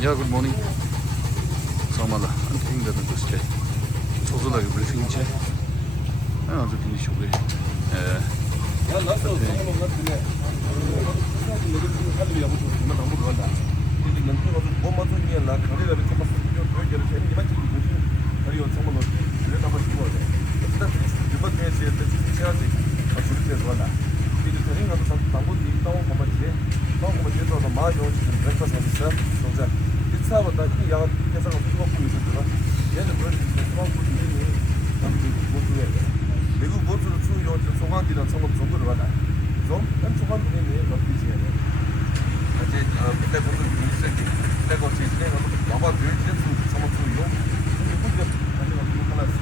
Yeah, good morning. Samala. I'm thinking that this day. It's also like a briefing check. I don't think you should be. 미국 보수로 추요 소관디는 청법 정도를 받아. 좀 초반 분이 높이지요. 이제 그때 보는 민생이 내가 제일 나와 들지 청법 추요. 이분들 가지고 하나씩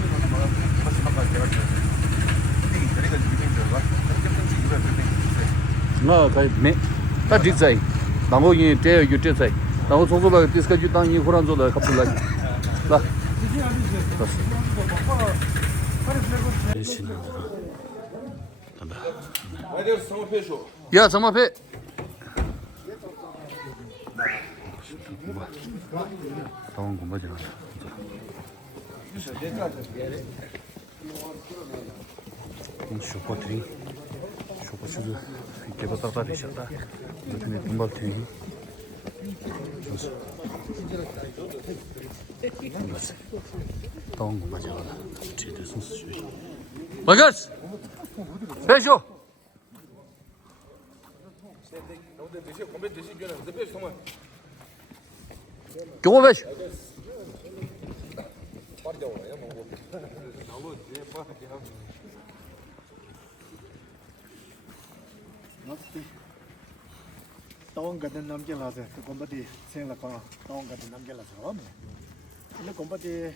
이거는 막 다시 막아 제가 이게 저희가 미팅들과 함께 이거 되는 No, that design. 나머지 때 유튜브에 나무 소소가 디스커지 땅이 호란조다 갑자기. 나. 야, 잠깐만 배. 다운 공부지 마. 쇼퍼트리. 쇼퍼슈즈 이렇게 받아다 되셨다. 이렇게 금발탱이. 다운 공부지 마. 제대로 선수주의. 마가스. 배쇼. 경호 배쇼. Tawang gadan namje lase, kompati seng la kona, tawang gadan namje lase ome. Ini kompati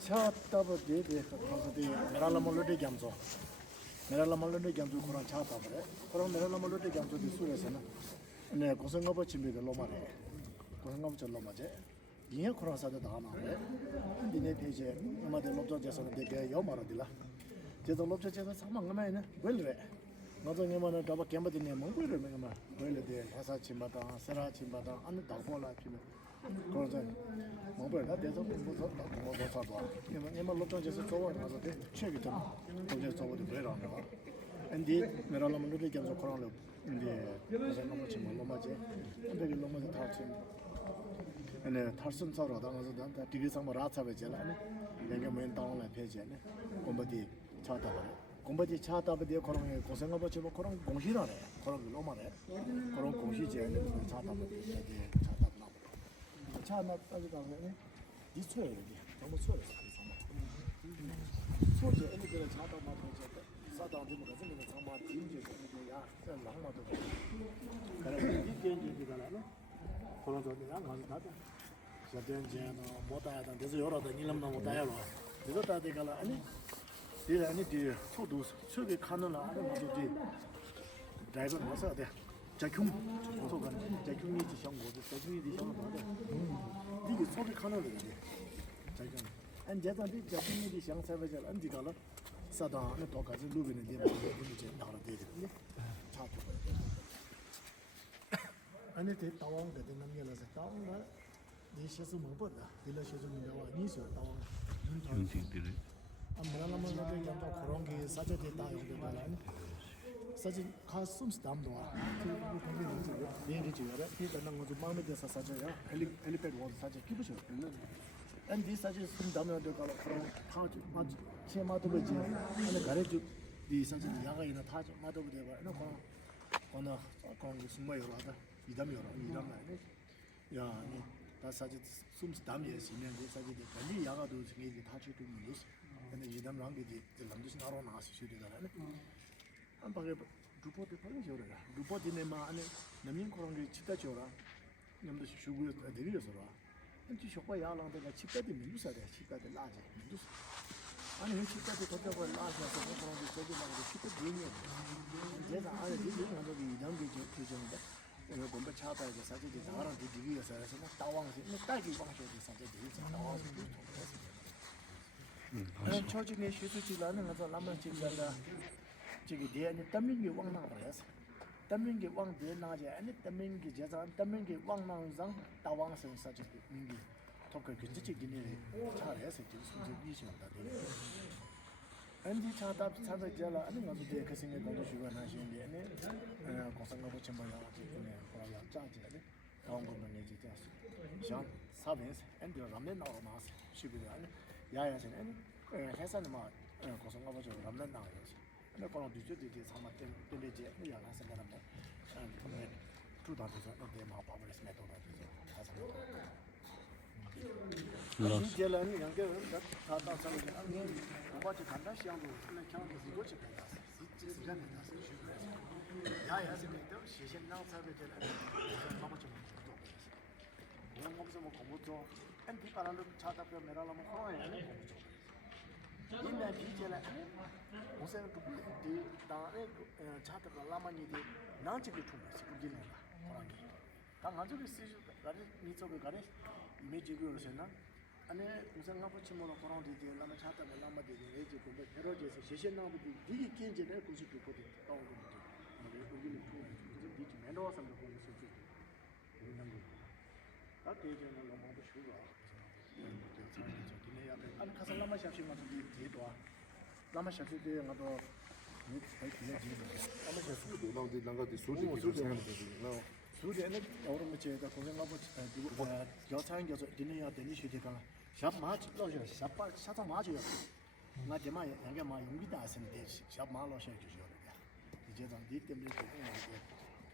cha taba de kompati merala molode gamzo. Merala molode gamzo kurang cha taba re. Kurang merala molode gamzo di suwe sana. Ini kosengapa chimbe de loma re. Kosengapa chal loma je. Dinya kurang sada dana re. Dine peje nama de lobjo jasa de ge yo mara dila. Je to lobjo jasa sama ngama ine wel re. 나중에 뭐는 더 캠버드네 뭐를 내가 왜래대 회사 침바다 세라 침바다 안 다고라 피면 그러자 뭐를 다 대서 뭐서 뭐서 사도 내가 로ton에서 좋아 가서 돼 책이 좀 거기에 저거도 그래라 내가 근데 메랄라 문제를 계속 그러는 근데 그래서 너무 좀 너무지 근데 너무 다치 근데 탈선 서로 당해서 다 되게 상마 라차베잖아 내가 맨 다운에 페이지에 공부디 차다 공부지 차다버디 그런 고생하고 뭐 그런 공시라네 그런 로마네 그런 공시제 차다버디 이게 차다나 차나 따지가 보면 이초에 너무 초에 초제 애들은 차다 맞고 사다 되는 거 같은 거 정말 진짜 야 랑마도 그래 이게 얘기가라네 그런 저기가 많다 저된제는 못하다 그래서 여러도 일람도 못하요 그래서 다들 아니 Dile ani di chodu choge kanala ani modu driver masa de jakyum soga jakyum ni ji shanggo de jakyum ni shanggo de diga choge kanala de jakyum an jeta di jakyum ni shang sabe jal an digala sada ani to gazi lubine de ni je dara de de cha to ani de tawang de namya la sa tawang la ni shesu mo ba da dile shesu ni wa ni so tawang 아무나 뭐 내가 연도 그런 게 사제대 다 용도라니 사진 가슴스 담도와 그 공부는 내리 지어라 이거는 뭐좀 마음에 들어서 사제야 헬리패드 원 사제 기부셔 앤디 사제 숨 담아도 가라 그런 타지 맞 체마도 되지 아니 가래주 이 사진 야가이나 타지 마도 되고 너 거나 그런 게 숨어 열어다 이담 아니 야 아니 다 사진 숨 담이에 있으면 이 사진이 빨리 야가도 생기게 타지 좀 있어 근데 이담 랑게지 람도스 나로 나서 쉬리다라네 안 방에 루포트 빨리 줘라 루포트네마 안에 남인 그런 게 치다 줘라 남도 쉬고 데리려서라 근데 쇼파 야랑데가 치다데 민두사데 치다데 라제 민두스 아니 치다데 도저고 라자서 그런 게 저기 나고 치다 되냐 제가 안에 이게 나도 이담 게 조정다 내가 공부 차다게 사진이 나랑 디디기에서 해서 따왕서 딱이 방식으로 사진이 따왕서 처지네 시수지라는 거서 라면 집사가 저기 대안에 땀이 왕나 버렸어. 담민게 왕대 나제 아니 담민게 제자 담민게 왕낭장 다왕선 사지 민기 토크 근지치 기니 잘해서 지금 이시한다 돼 안디 차다 제라 아니 맞지 그 생각 가지고 주가 나시는데 아니 고상하고 첨부야 지금 그러나 짜지네 다음 거는 이제 장 사벤스 안디 라면 나오마스 쉬비도 아니 야야는 회사는 뭐 고상하고 좀 라면 나와요 근데 그런 뒤쪽에 상마 때문에 이제 야나 생각하면 그러면 투다에서 어디 막 버블스 메토드 가서 이제는 양게 다다 상에 아니 뭐지 간다시 양도 그냥 경험도 이거지 배다 진짜는 다시 쉬고 야야서 그때 시신 나서게 되는 뭐지 그냥 없어 뭐 공부도 엔티 바람도 차다표 메라라면 그러네 인내 비제라 무슨 그디 다에 차트가 라마니디 나한테도 통했어 그게는 그런 게 당한적이 시주 가리 미쪽에 가리 이미지고서나 아니 무슨 나고 치모로 그런 디디 라마 차트가 라마디 레지 그 헤로제서 시신나부디 디기 낀제네 고시 두고디 나오는 거지 우리는 그 디디 맨도서는 그런 소리 이런 거 아테제는 너무 쉬워 아니 가서 라마 샤프만 좀 뒤도 라마 샤프도 나도 라마 샤프도 나도 나가도 소리 하는 거지. 소리는 여러분 제가 고생하고 여차한 겨서 디네야 되니 시대가 샵 마치 로저 샵 마치요. 나 대마 양게 마 용기다 하는데 샵 마로 셔 주셔야 돼. 이제 좀 뒤 때문에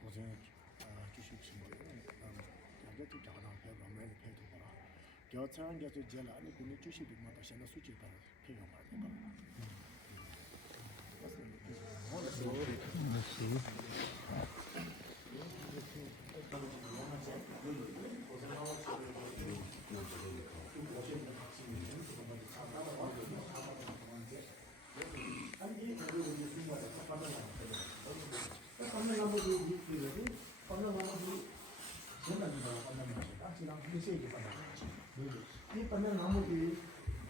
고생 주십시오. 양게 좀 작아 배가 매일 배도 봐라. 여차한 겨서 제가 아니 군이 주시도 뭐 다시 나 수치 봐. 필요 말이야. 이 반면 나무기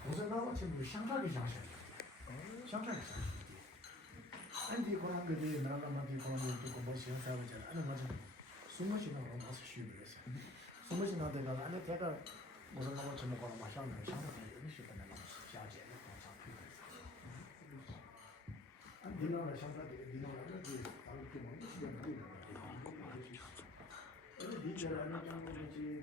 무슨 나무 지금 상하게 장셔. 상하게. 안디 그런 거지 나라마디 그런 것도 뭐 시행사하자. 아니 맞아. 숨마시나 가서 쉬면서. 숨마시나 내가 안에 제가 무슨 나무 좀 먹고 마셔는 상하게 음식 때문에 shaje 안 디노라 상하게 디노라는 그 아무튼 뭐 비자라는 장면이지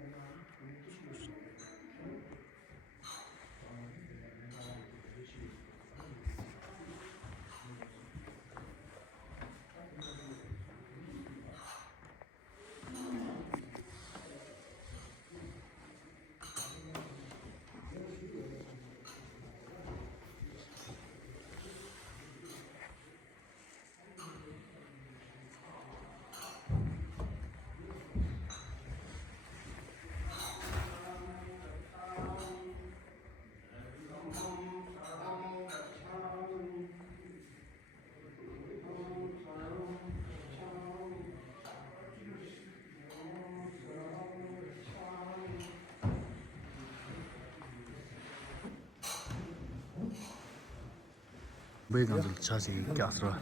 배gan들 차시 갸스라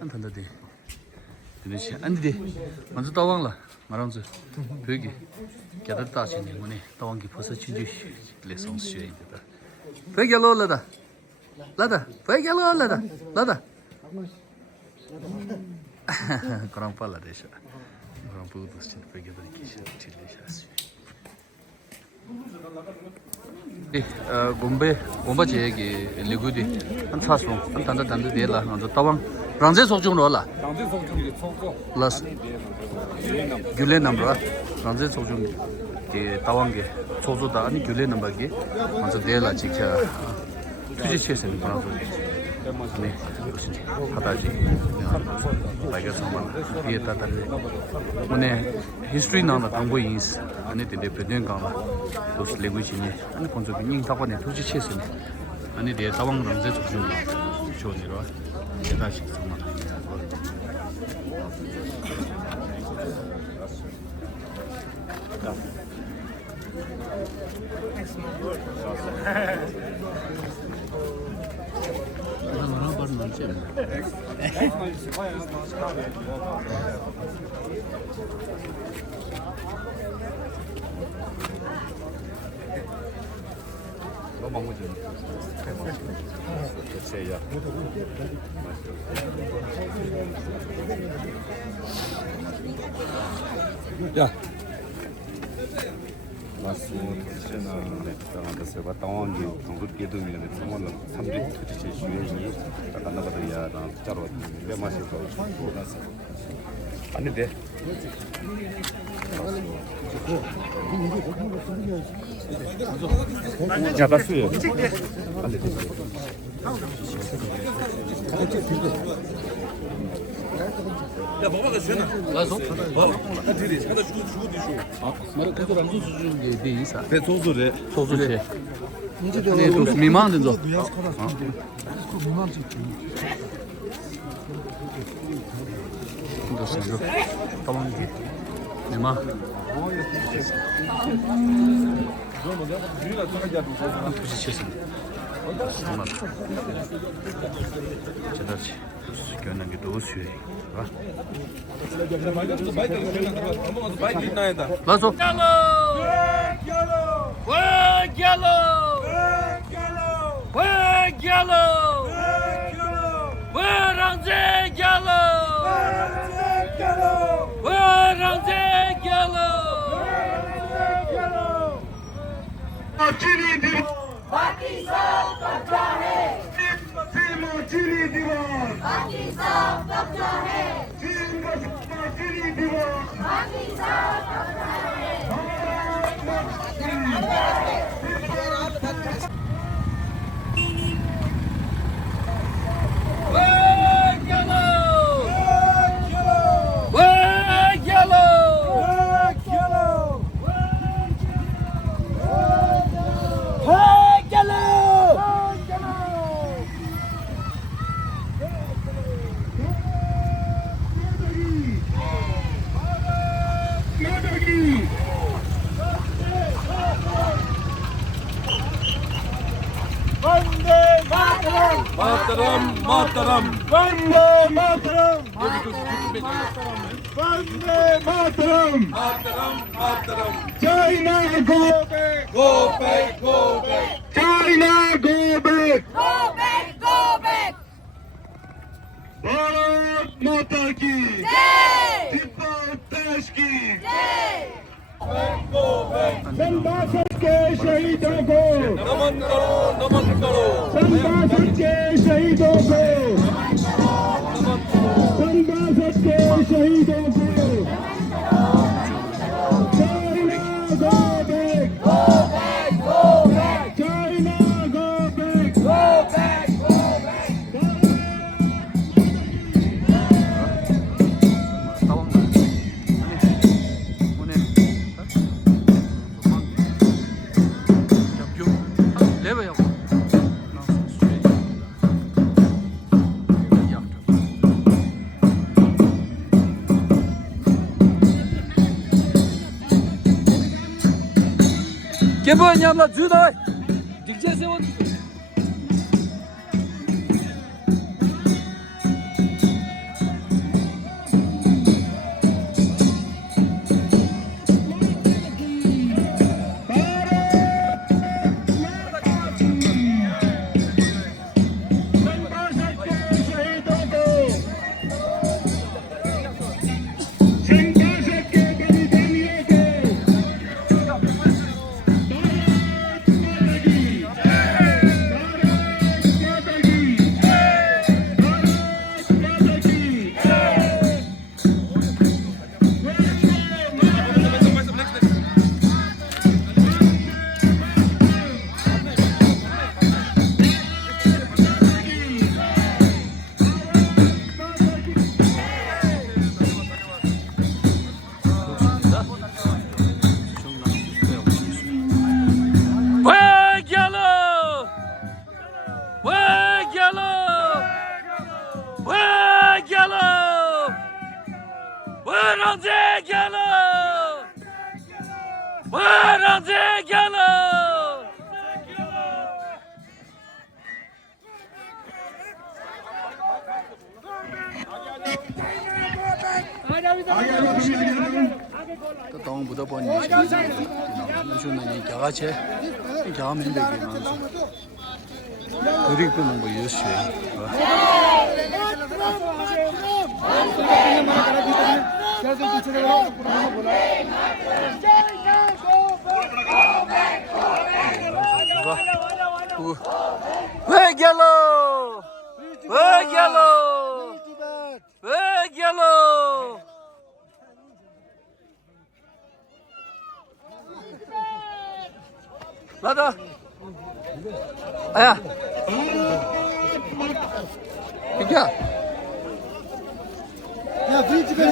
안탄다데 되시 안디데 먼저 따왕라 말하면서 벽이 갸다 치네 뭐네 따왕기 벌써 진지 레슨스 쉬인다 배gel로 라다 라다 배gel로 라다 라다 그런 팔라데샤 그런 부두스 배gel로 키시 칠레샤스 gomba chegi ligudi an thasro an tanda de la no tawang rangje sokjung ro la las gyule number rangje sokjung ke tawang ge chozo da ani gyule number ge anza de la chikya tuji chesen para so ne hadaji baga saman ye ta ta mone history na na tangbo is ani de pedeng ga those language ni ani konjo ning ta ne tuji chesen ani de tawang rangje sokjung chozi ro ta chik saman 야. 마스 전체나 내가 세바 당원이 방금 계동이네. 정말로 3주 터치 주연이 딱 나가더야 나 짜로 내 마셔서 나서 안 돼. 야, 봤어요. 안 돼. 야, 먹어봐, 주연아. 가서 나 뒤에 사다 주고 뒤쇼. 말을 그걸 안 주는 게 대이사. 배 소소래. 소소지. 네, 또 미망된 거. 이거 생겨. 가만. 미망. 주연아 전화기 하고 있어. 부딪혔습니다. 정말. 제다지. 교는 게 도수에. 바이크 있나 했다. 가서. 마따람. Vande Mataram! Vande Mataram! China go back! Go back, go back. China go back! Go back, go back! Bharat Mata ki! Jai! Tippar Desh ki! Jai! संभाषण के शहीदों को नमन करो. संभाषण के शहीदों को संभाषण के शहीदों को China go back China go back 개번 냠라 주다. 딕제 세원. संभाषण के शहीदों को संभाषण के बलिदानियों को भारत माता की रंजे गेलो तो ताऊ बुदा पानी नशो नहीं क्या है क्या में देखे ना 그릭도 뭔가 예시 왜 gello 라다 아야 क्या या फ्रीज पे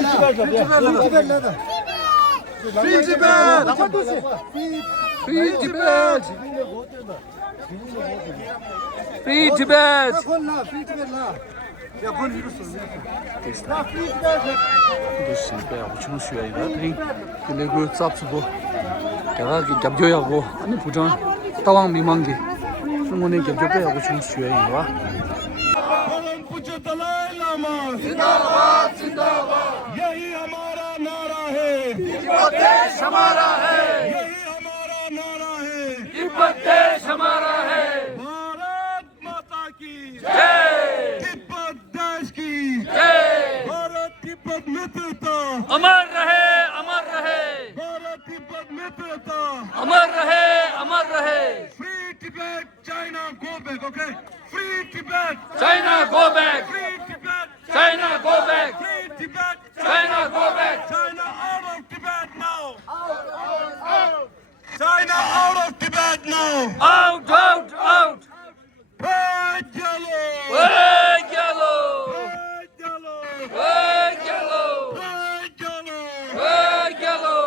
जिंदाबाद जिंदाबाद यही हमारा नारा है देश हमारा है यही हमारा नारा है देश हमारा है भारत माता की जय तिब्बत देश की जय भारत तिब्बत मित्रता अमर रहे भारत तिब्बत मित्रता अमर रहे free Tibet China go back okay free Tibet China go back free Tibet China go back free Tibet China go back China out of Tibet now China out of Tibet now out Hey Yellow Hey yellow Hey Yellow Hey yellow Hey Yellow Hey yellow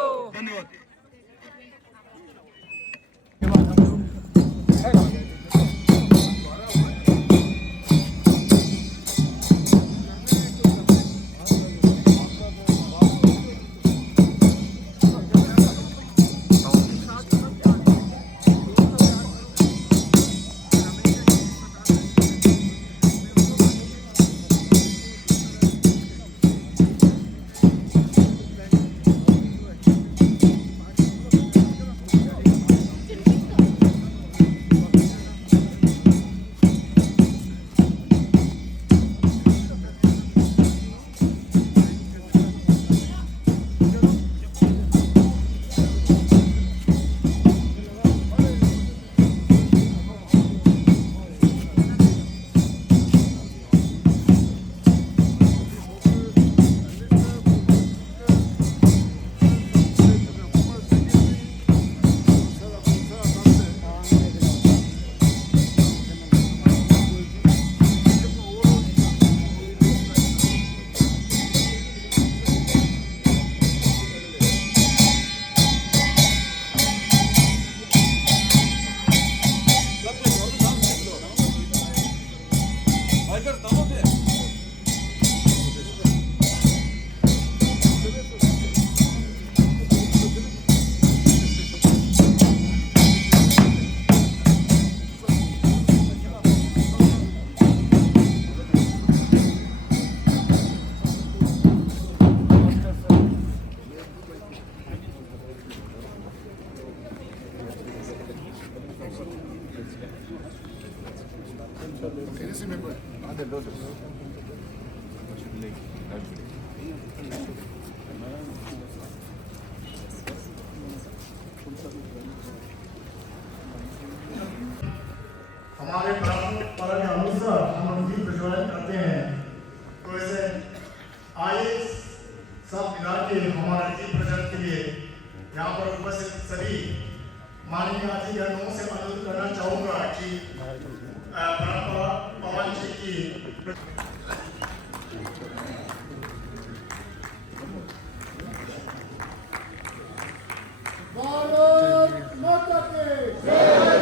धन्यवाद हमारे परंपरा के अनुसार हम उनकी प्रज्वलन करते हैं तो ऐसे आइए सब मिला के हमारे दीप प्रज्वलन के लिए यहाँ पर उपस्थित सभी माननीय अतिथियों से अनुरोध करना चाहूँगा कि परंपरा पवन जी की भारत माता की जय।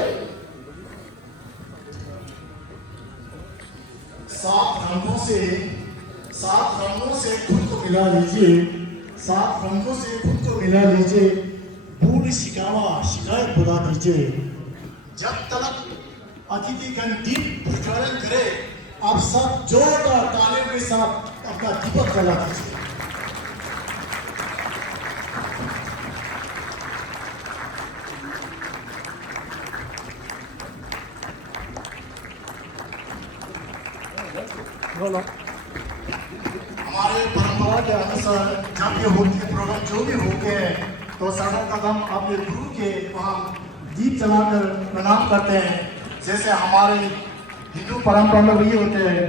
सात रंगों से खुद को मिला लीजिए, सात रंगों से खुद को मिला लीजिए। भूल शिकावत दीजिए। जब तक अतिथिगण दीप प्रज्वलन करे, आप सब जोरदार तालियों के साथ अपना दीपक जला दीजिए। हमारे परंपरा के अनुसार जब ये होती है प्रोग्राम जो भी होते हैं तो सर्वप्रथम अपने गुरु के वहाँ दीप जलाकर प्रणाम करते हैं। जैसे हमारे हिंदू परंपरा में वही होते हैं,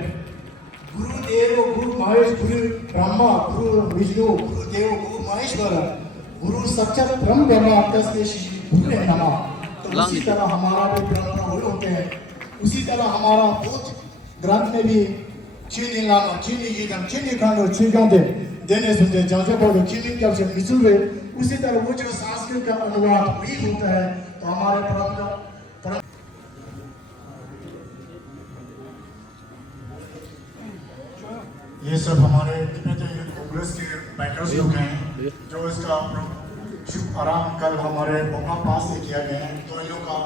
गुरुदेव गुरु महेश, गुरु ब्रह्मा, गुरु विष्णु, गुरुदेव गुरु महेश्वर, गुरु सच्चर ब्रह्म ब्रह्मा तस्मै श्री गुरुवे नमः। तो उसी तरह हमारा भी परंपरा वही होते हैं। उसी तरह हमारा बौद्ध ग्रंथ में भी चीनी लामा, चीनी गीतम, चीनी खानो, चीगांदे देने सुनते जाते बोलो चीनी क्या से मिसुवे। उसी तरह वो जो संस्कृत का अनुवाद वही होता है। तो हमारे परंपरा ये सब हमारे तिब्बती कांग्रेस के बैकर्स लोग हैं जो इसका शुभ आरंभ कल हमारे बोमा पास से किया गया है। तो इन लोग का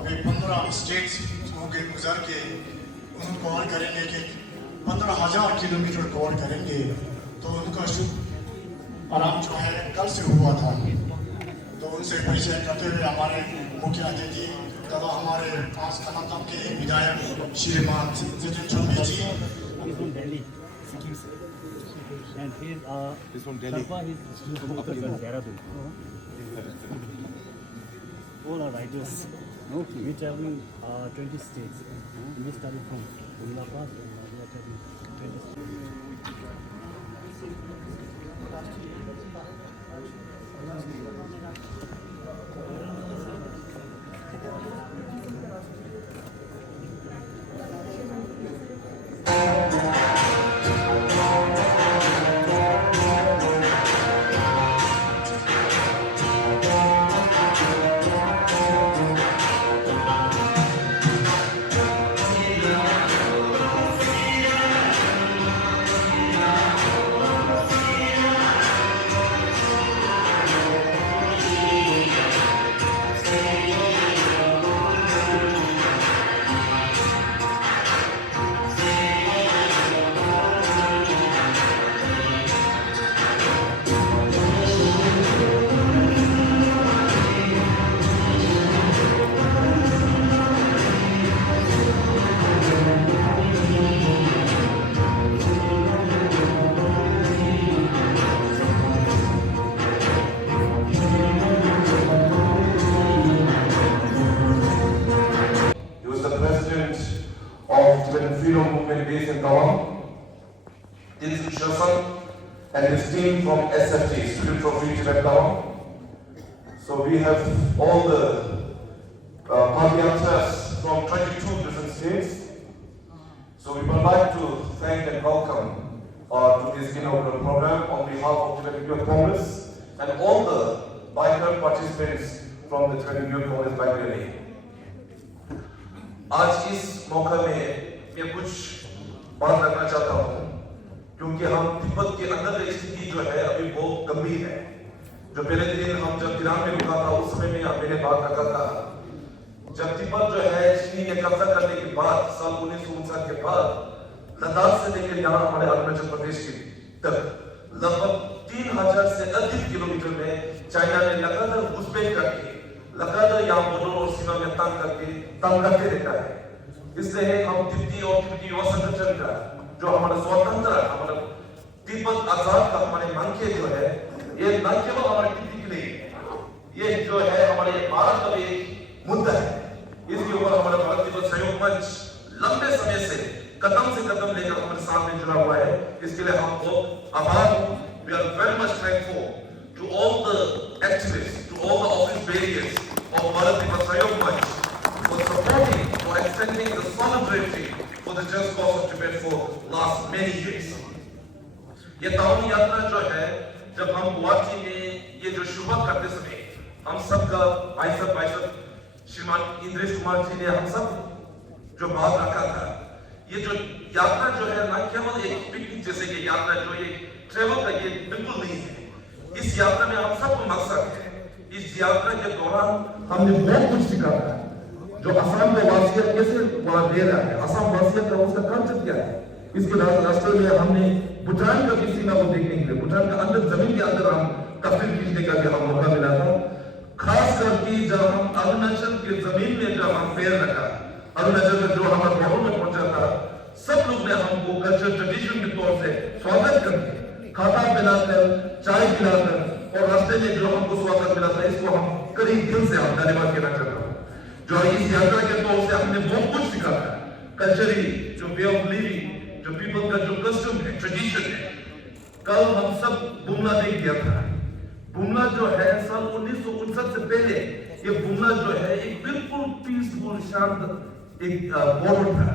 अभी 15 स्टेट्स हो गए गुजर के उनको कवर करेंगे कि 15,000 किलोमीटर कवर करेंगे। तो उनका शुभ आरंभ जो है कल से हुआ था। तो उनसे परिचय करते हुए हमारे मुख्य अतिथि तथा हमारे पास कमतम के विधायक श्रीमान जितेंद्र चौधरी जी। And he's from Delhi. He's from Dehradun. All are writers. Okay. We traveling 20 states. We started from Ulapad and we are traveling 20 states. Freedom Movement based in Tawang, Dilsuk Shasan, and his team from SFT, Student for Free Tibet Tawang. So we have all the Padyatas from 22 different states. So we would like to thank and welcome to this inaugural program on behalf of Tibetan Youth Congress and all the biker participants from the Tibetan Youth Congress Bike Rally. आज इस मौका में मैं कुछ बात करना चाहता हूँ क्योंकि हम तिब्बत के अंदर की स्थिति जो है अभी बहुत गंभीर है। जो पहले दिन हम जब तिरान में रुका था उस समय में मैंने बात रखा था जब तिब्बत जो है चीनी ने कब्जा करने के बाद साल 1959 के बाद लद्दाख से लेकर यहाँ हमारे अरुणाचल प्रदेश तक लगभग 3000 से अधिक किलोमीटर में चाइना ने लगातार घुसपैठ करके लगातार यहाँ बॉर्डर और सीमा में तंग करके रहता है। इसलिए हम तिब्बती और तिब्बती युवा संगठन का जो हमारा स्वतंत्र हमारा तिब्बत आजाद का हमारे मंके जो है ये न केवल हमारे तिब्बती के लिए ये जो है हमारे भारत का भी एक मुद्दा है। इसके ऊपर हमारा भारत तिब्बत सहयोग मंच लंबे समय से कदम लेकर हमारे साथ में जुड़ा हुआ है। इसके लिए हम बहुत आभार हूँ। We are very much thankful to all the activists, to all the office bearers of Bharat Tibbet Sahayog Manch for supporting, for extending the solidarity for the just cause of Tibet for last many years. ये ताऊनी यात्रा जो है जब हम गुवाहाटी में ये जो शुरुआत करते समय हम सबका भाई साहब श्रीमान इंद्रेश कुमार जी ने हम सब जो बात रखा था ये जो यात्रा जो है ना केवल एक पिकनिक जैसे की यात्रा जो ये ट्रेवल का ये बिल्कुल नहीं है। इस यात्रा में हम सबका मकसद है इस यात्रा के दौरान हमने बहुत कुछ सीखा था। जो असम में वासियत कैसे वहाँ दे रहा है, असम वासियत का उसका कंसेप्ट क्या है। इसके रास्ते में हमने भूटान का भी सीमा को देखने के लिए, भूटान का अंदर जमीन के अंदर हम तस्वीर खींचने का भी हम मौका मिला था। खास करके जब हम अरुणाचल के जमीन में जब हम पैर रखा, अरुणाचल में जो हमारे बॉर्डर में पहुंचा था, सब लोग ने हमको कल्चर ट्रेडिशन के तौर से स्वागत करके खाना पिलाकर, चाय पिलाकर और रास्ते में जो हमको स्वागत मिला था, इसको हम करीब दिल से हम धन्यवाद कहना चाहता हूँ। जो इस यात्रा के तौर से हमने बहुत कुछ सीखा था, कल्चरली जो वे ऑफ लिविंग, जो पीपल का जो कस्टम है, ट्रेडिशन है। कल हम सब बुमला देख गया था। बुमला जो है साल 1959 से पहले ये बुमला जो है एक बिल्कुल पीसफुल शांत एक बॉर्डर था।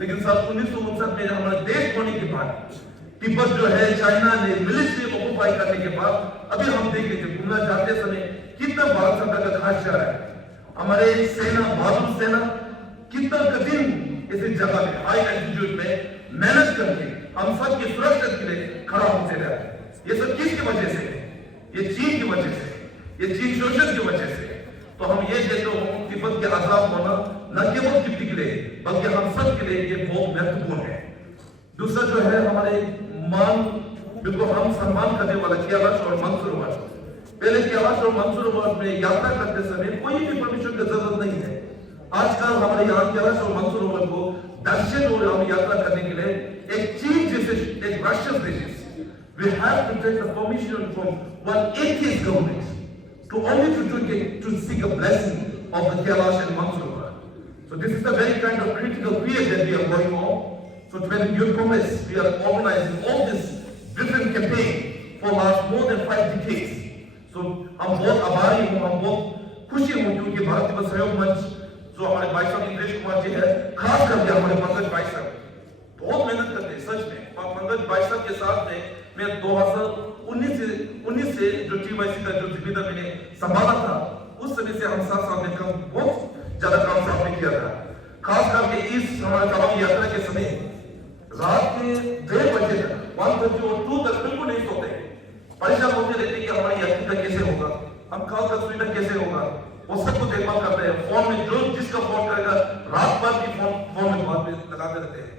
लेकिन साल 1959 में हमारा देश होने के बाद तिब्बत जो है चाइना ने मिलिट्री ऑक्युपाई करने के बाद अभी हम देख रहे थे बुमला जाते समय कितना भारत सरकार का खास शहर है। हमारे सेना, बहादुर सेना कितना कठिन इस जगह में हाई एल्टीट्यूड में मेहनत करके हम सब की सुरक्षा के लिए खड़ा होते रहे। ये सब किसकी वजह से? ये चीन की वजह से, ये चीन शोषण की वजह से। तो हम ये कहते हो तिब्बत के आजाद होना न केवल तिब्बत के लिए बल्कि हम सब के लिए ये बहुत महत्वपूर्ण है। दूसरा जो है हमारे मान, बिल्कुल हम सम्मान करने वाला कैलाश और मानसरोवर। पहले कैलाश और मानसरोवर में यात्रा करते समय कोई भी परमिशन की जरूरत नहीं है। आजकल हमारे यहाँ कैलाश और मानसरोवर को दर्शन और हम यात्रा करने के लिए एक चीन जैसे एक राष्ट्र देश we have to take the permission from one atheist government to only to seek a blessing of the Kailash and Mansarovar. So this is the very kind of critical period that we are going on. So when Youth Congress, we are organizing all this different campaign for last more than 5 decades. So हम बहुत आभारी हूँ, हम बहुत खुशी हूँ क्योंकि भारत दिवस सहयोग मंच जो हमारे भाई साहब इंद्रेश कुमार जी है, खास करके हमारे पंकज भाई साहब बहुत मेहनत करते हैं सच में। पंकज भाई साहब के साथ में मैं 2019 से जो टीवाईसी का जो जिम्मेदार मैंने संभाला था, उस समय से हम साथ में काम बहुत ज्यादा काम साथ में किया था। खास करके इस हमारे तमाम यात्रा के समय रात के 1:30 बजे तक 1:30 और 2 तक बिल्कुल नहीं सोते, परेशान होते रहते कि हमारी यात्रा कैसे होगा, हम कल का सुविधा कैसे होगा, वो सबको देखभाल करते हैं। फोन में जो जिसका फोन करेगा रात भर भी फोन में बात लगाते रहते हैं।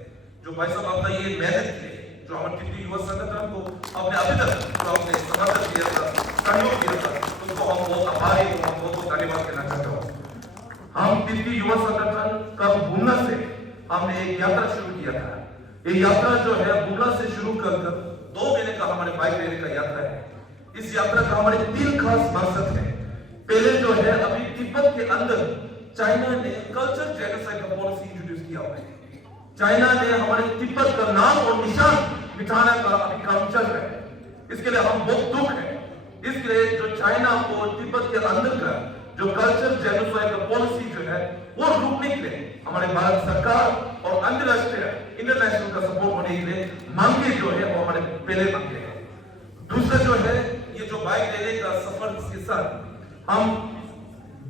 जो भाई साहब आपका ये मेहनत है, जो हमारे टिब्बी युवा संगठन को आपने अभी तक जो आपने समर्थन किया था, सहयोग किया था, उसको हम बहुत आभारी हूँ, हम बहुत धन्यवाद कहना चाहता हूँ। हम टिब्बी युवा संगठन का बुमला से हमने एक यात्रा शुरू किया था। ये यात्रा जो है बुमला से शुरू कर 2 महीने का हमारे बाइक रैली का यात्रा है। इस यात्रा का हमारे 3 खास मकसद है। पहले जो है अभी तिब्बत के अंदर चाइना ने कल्चर जेनोसाइड का पॉलिसी इंट्रोड्यूस किया हुआ है। चाइना ने हमारे तिब्बत का नाम और निशान मिटाने का अभी काम चल रहा है। इसके लिए हम बहुत दुख है। इसके लिए जो चाइना को तिब्बत के अंदर का जो कल्चर जेनोसाइड का पॉलिसी जो है वो रोकने के लिए हमारे भारत सरकार और अंतरराष्ट्रीय इंटरनेशनल का सपोर्ट होने के लिए मांगे जो है वो हमारे पहले मांगे हैं। दूसरा जो है ये जो बाइक रैली का सफर के साथ हम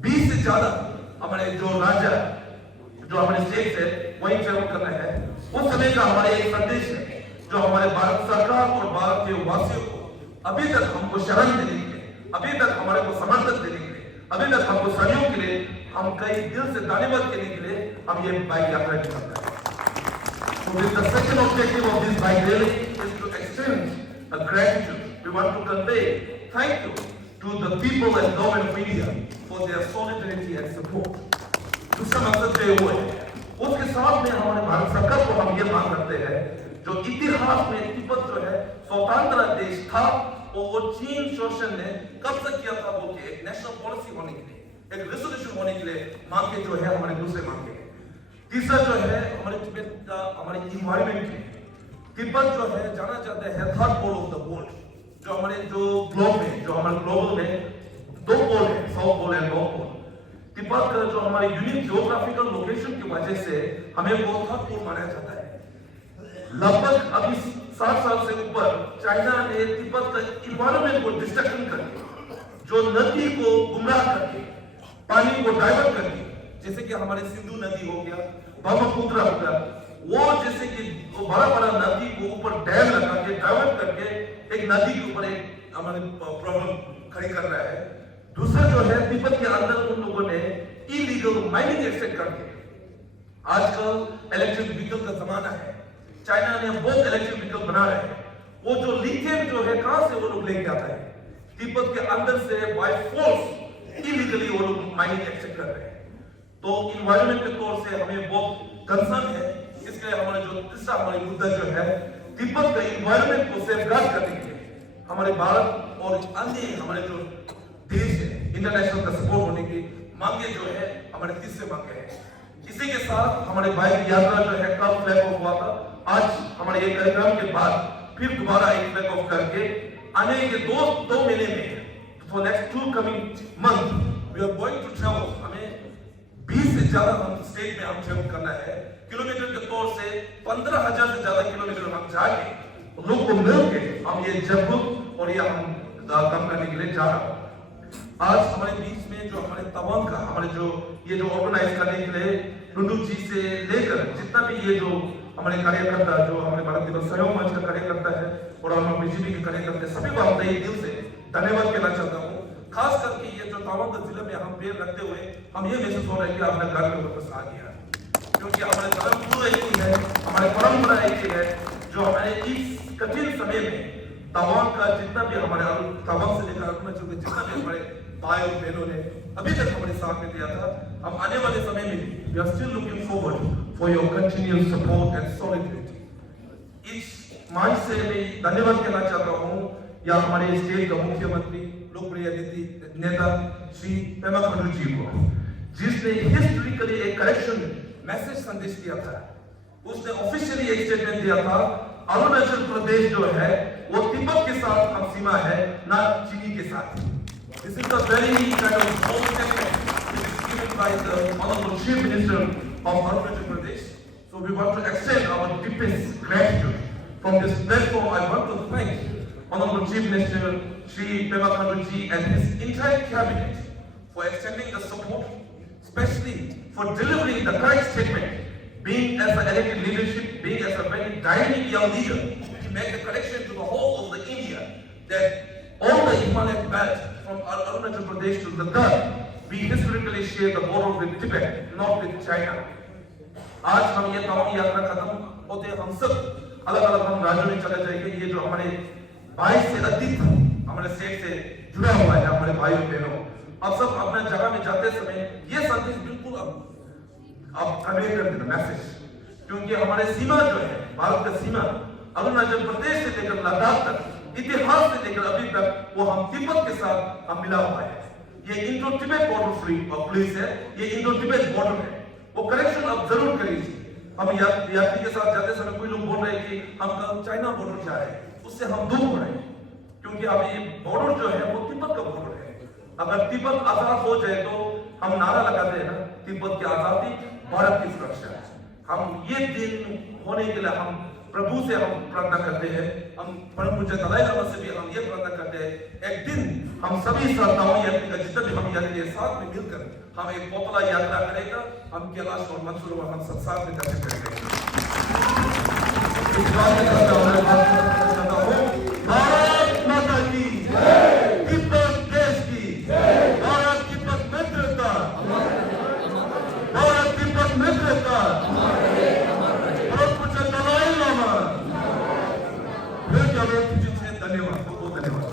20 से ज्यादा हमारे जो राज्य जो हमारे स्टेट है वही ट्रेवल करना है। उस समय का हमारे एक संदेश है जो हमारे भारत सरकार और भारत के वासियों को अभी तक हमको शरण देने के लिए, अभी तक हमारे को समर्थन देने के लिए, अभी तक हमको सहयोग के लिए हम कई दिल से धन्यवाद देने के लिए हम ये बाइक यात्रा निकालते हैं। So the second objective of this bike rally is to extend a gratitude. We want to convey thank you to the people and government of India for their solidarity and support. दूसरा मकसद जो वो है उसके साथ में हमारे भारत सरकार को हम ये मांग करते हैं जो इतिहास में तिब्बत जो है स्वतंत्र देश था और वो चीन शोषण ने कब तक किया था बोल के एक नेशनल पॉलिसी होने के लिए, एक रेजोल्यूशन होने के लिए मांगे जो है हमारे दूसरे मांगे। तीसरा जो है हमारे तिब्बत का हमारे इन्वायरमेंट में तिब्बत जो है जाना जाता है third pole of the world. जो हमारे जो ग्लोब में जो हमारे ग्लोबल में 2 पोल है, south pole and north pole. Tibet का जो हमारे यूनिक जियोग्राफिकल लोकेशन की वजह से हमें वो थर्ड पोल माना जाता है। लगभग अभी 60 साल से ऊपर चाइना ने तिब्बत का इन्वायरमेंट को डिस्ट्रक्शन करके, जो नदी को गुमराह करके, पानी को डाइवर्ट करके, जैसे कि हमारे सिंधु नदी हो गया, ब्रह्मपुत्र हो गया, वो जैसे कि बड़ा नदी को ऊपर डैम लगा के डाइवर्ट करके एक नदी के ऊपर एक हमारे प्रॉब्लम खड़ी कर रहा है। दूसरा जो है तिब्बत के अंदर उन लोगों ने इलीगल माइनिंग एक्सेप्ट कर दिया। आजकल इलेक्ट्रिक व्हीकल का जमाना है, चाइना ने बहुत इलेक्ट्रिक व्हीकल बना रहे हैं। वो जो लिथियम जो है कहां से वो लोग लेके आता है? तिब्बत के अंदर से बाय फोर्स इलीगली वो लोग माइनिंग एक्सेप्ट कर रहे हैं। तो इन्वायरमेंट के तौर से हमें बहुत कंसर्न है। इसके लिए हमारा जो तीसरा हमारी मुद्दा जो है तिब्बत का इन्वायरमेंट को सेफगार्ड करने के लिए हमारे भारत और अन्य हमारे जो देश है इंटरनेशनल का सपोर्ट होने की मांगे जो है हमारे तीसरे मांगे हैं। इसी के साथ हमारे बाइक यात्रा जो है कल फ्लैग ऑफ हुआ था। आज हमारे ये कार्यक्रम के बाद फिर दोबारा एक फ्लैग ऑफ करके आने के दो महीने में for next 2 coming month we are going to travel. हमें 20 से ज्यादा हम स्टेट में हम ट्रैवल करना है। किलोमीटर के तौर से 15,000 से ज्यादा किलोमीटर हम जाके लोग को मिल के हम ये जबूत और ये हम काम करने के लिए जा रहा हूं। आज हमारे बीच में जो हमारे तमाम का हमारे जो ये जो ऑर्गेनाइज करने के लिए टुडू जी से लेकर जितना भी ये जो हमारे कार्यकर्ता जो हमारे भारत दिवस सहयोग मंच का कार्यकर्ता है और हम बीजेपी के कार्यकर्ता सभी को हम तहे दिल से धन्यवाद कहना चाहता हूँ। खास करके ये जो तवांग जिले में हम पैर रखते हुए हम ये महसूस हो रहा है कि आपने घर में वापस आ गया, क्योंकि हमारे धर्म पूरा एक ही है, हमारे परंपरा एक ही है। जो हमारे इस कठिन समय में तवांग का जितना भी हमारे तवांग से लेकर अरुणाचल के जितना भी हमारे भाई और बहनों ने अभी तक हमारे साथ में दिया था, हम आने वाले समय में we are still looking forward for your continuous support and solidarity. इस मंच से मैं धन्यवाद कहना चाहता हूँ या हमारे स्टेट का मुख्यमंत्री लोकप्रिय नेता श्री पेमा खांडू जी को, जिसने हिस्टोरिकली एक करेक्शन मैसेज संदेश दिया था। उसने ऑफिशियली एक स्टेटमेंट दिया था अरुणाचल प्रदेश जो है वो तिब्बत के साथ हम सीमा है ना चीनी के साथ। This is a very kind of bold statement which is given by the Honorable Chief Minister of Arunachal Pradesh. So we want to extend our deepest gratitude from this platform. I want to thank Honorable Chief Minister Shri Pema Khandu ji and his entire cabinet for extending the support, especially for delivering the correct statement. Being as an elected leadership, being as a very dynamic young leader, to make the correction to the whole of the India that all the Himalayan belt from Arunachal Pradesh to Ladakh, we historically share the border with Tibet, not with China. आज हम ये तमाम यात्रा खत्म होते हम सब अलग अलग हम राज्यों में चले जाएंगे। ये जो हमारे 22 से अधिक हमारे स्टेट से जुड़ा हुआ है हमारे भाइयों बहनों, अब सब अपने जगह में जाते समय ये संदेश बिल्कुल अब कन्वे कर देना मैसेज, क्योंकि हमारे सीमा जो है भारत का सीमा अरुणाचल प्रदेश से लेकर लद्दाख तक इतिहास से लेकर अभी तक वो हम तिब्बत के साथ हम मिला हुआ है। ये Indo Tibet border free police है, ये इंडो तिब्बत बॉर्डर है, वो करेक्शन आप जरूर करिए। हम यात्री के साथ जाते समय कोई लोग बोल रहे हैं कि हम कल चाइना बॉर्डर जा रहे हैं, उससे हम दूर हो रहे हैं, क्योंकि अब ये बॉर्डर जो है वो तिब्बत का बॉर्डर है। अगर तिब्बत आजाद हो जाए तो हम नारा लगाते हैं ना, तिब्बत की आजादी भारत की सुरक्षा। हम ये दिन होने के लिए हम प्रभु से हम प्रार्थना करते हैं, हम परम पूज्य दलाई लामा से भी हम ये प्रार्थना करते हैं एक दिन हम सभी श्रद्धालुओं यात्री का जितने भी हम यात्री साथ में मिलकर हम एक पोतला यात्रा करेगा, हम कैलाश और मंसूर हम सब साथ में दर्शन करेंगे। इस बात में करता हूँ भारत माता की जय, तिब्बत देश की जय, भारत तिब्बत मित्रता, भारत तिब्बत मित्रता, परम पूज्य दलाई लामा। फिर चलो तुझे धन्यवाद, बहुत धन्यवाद।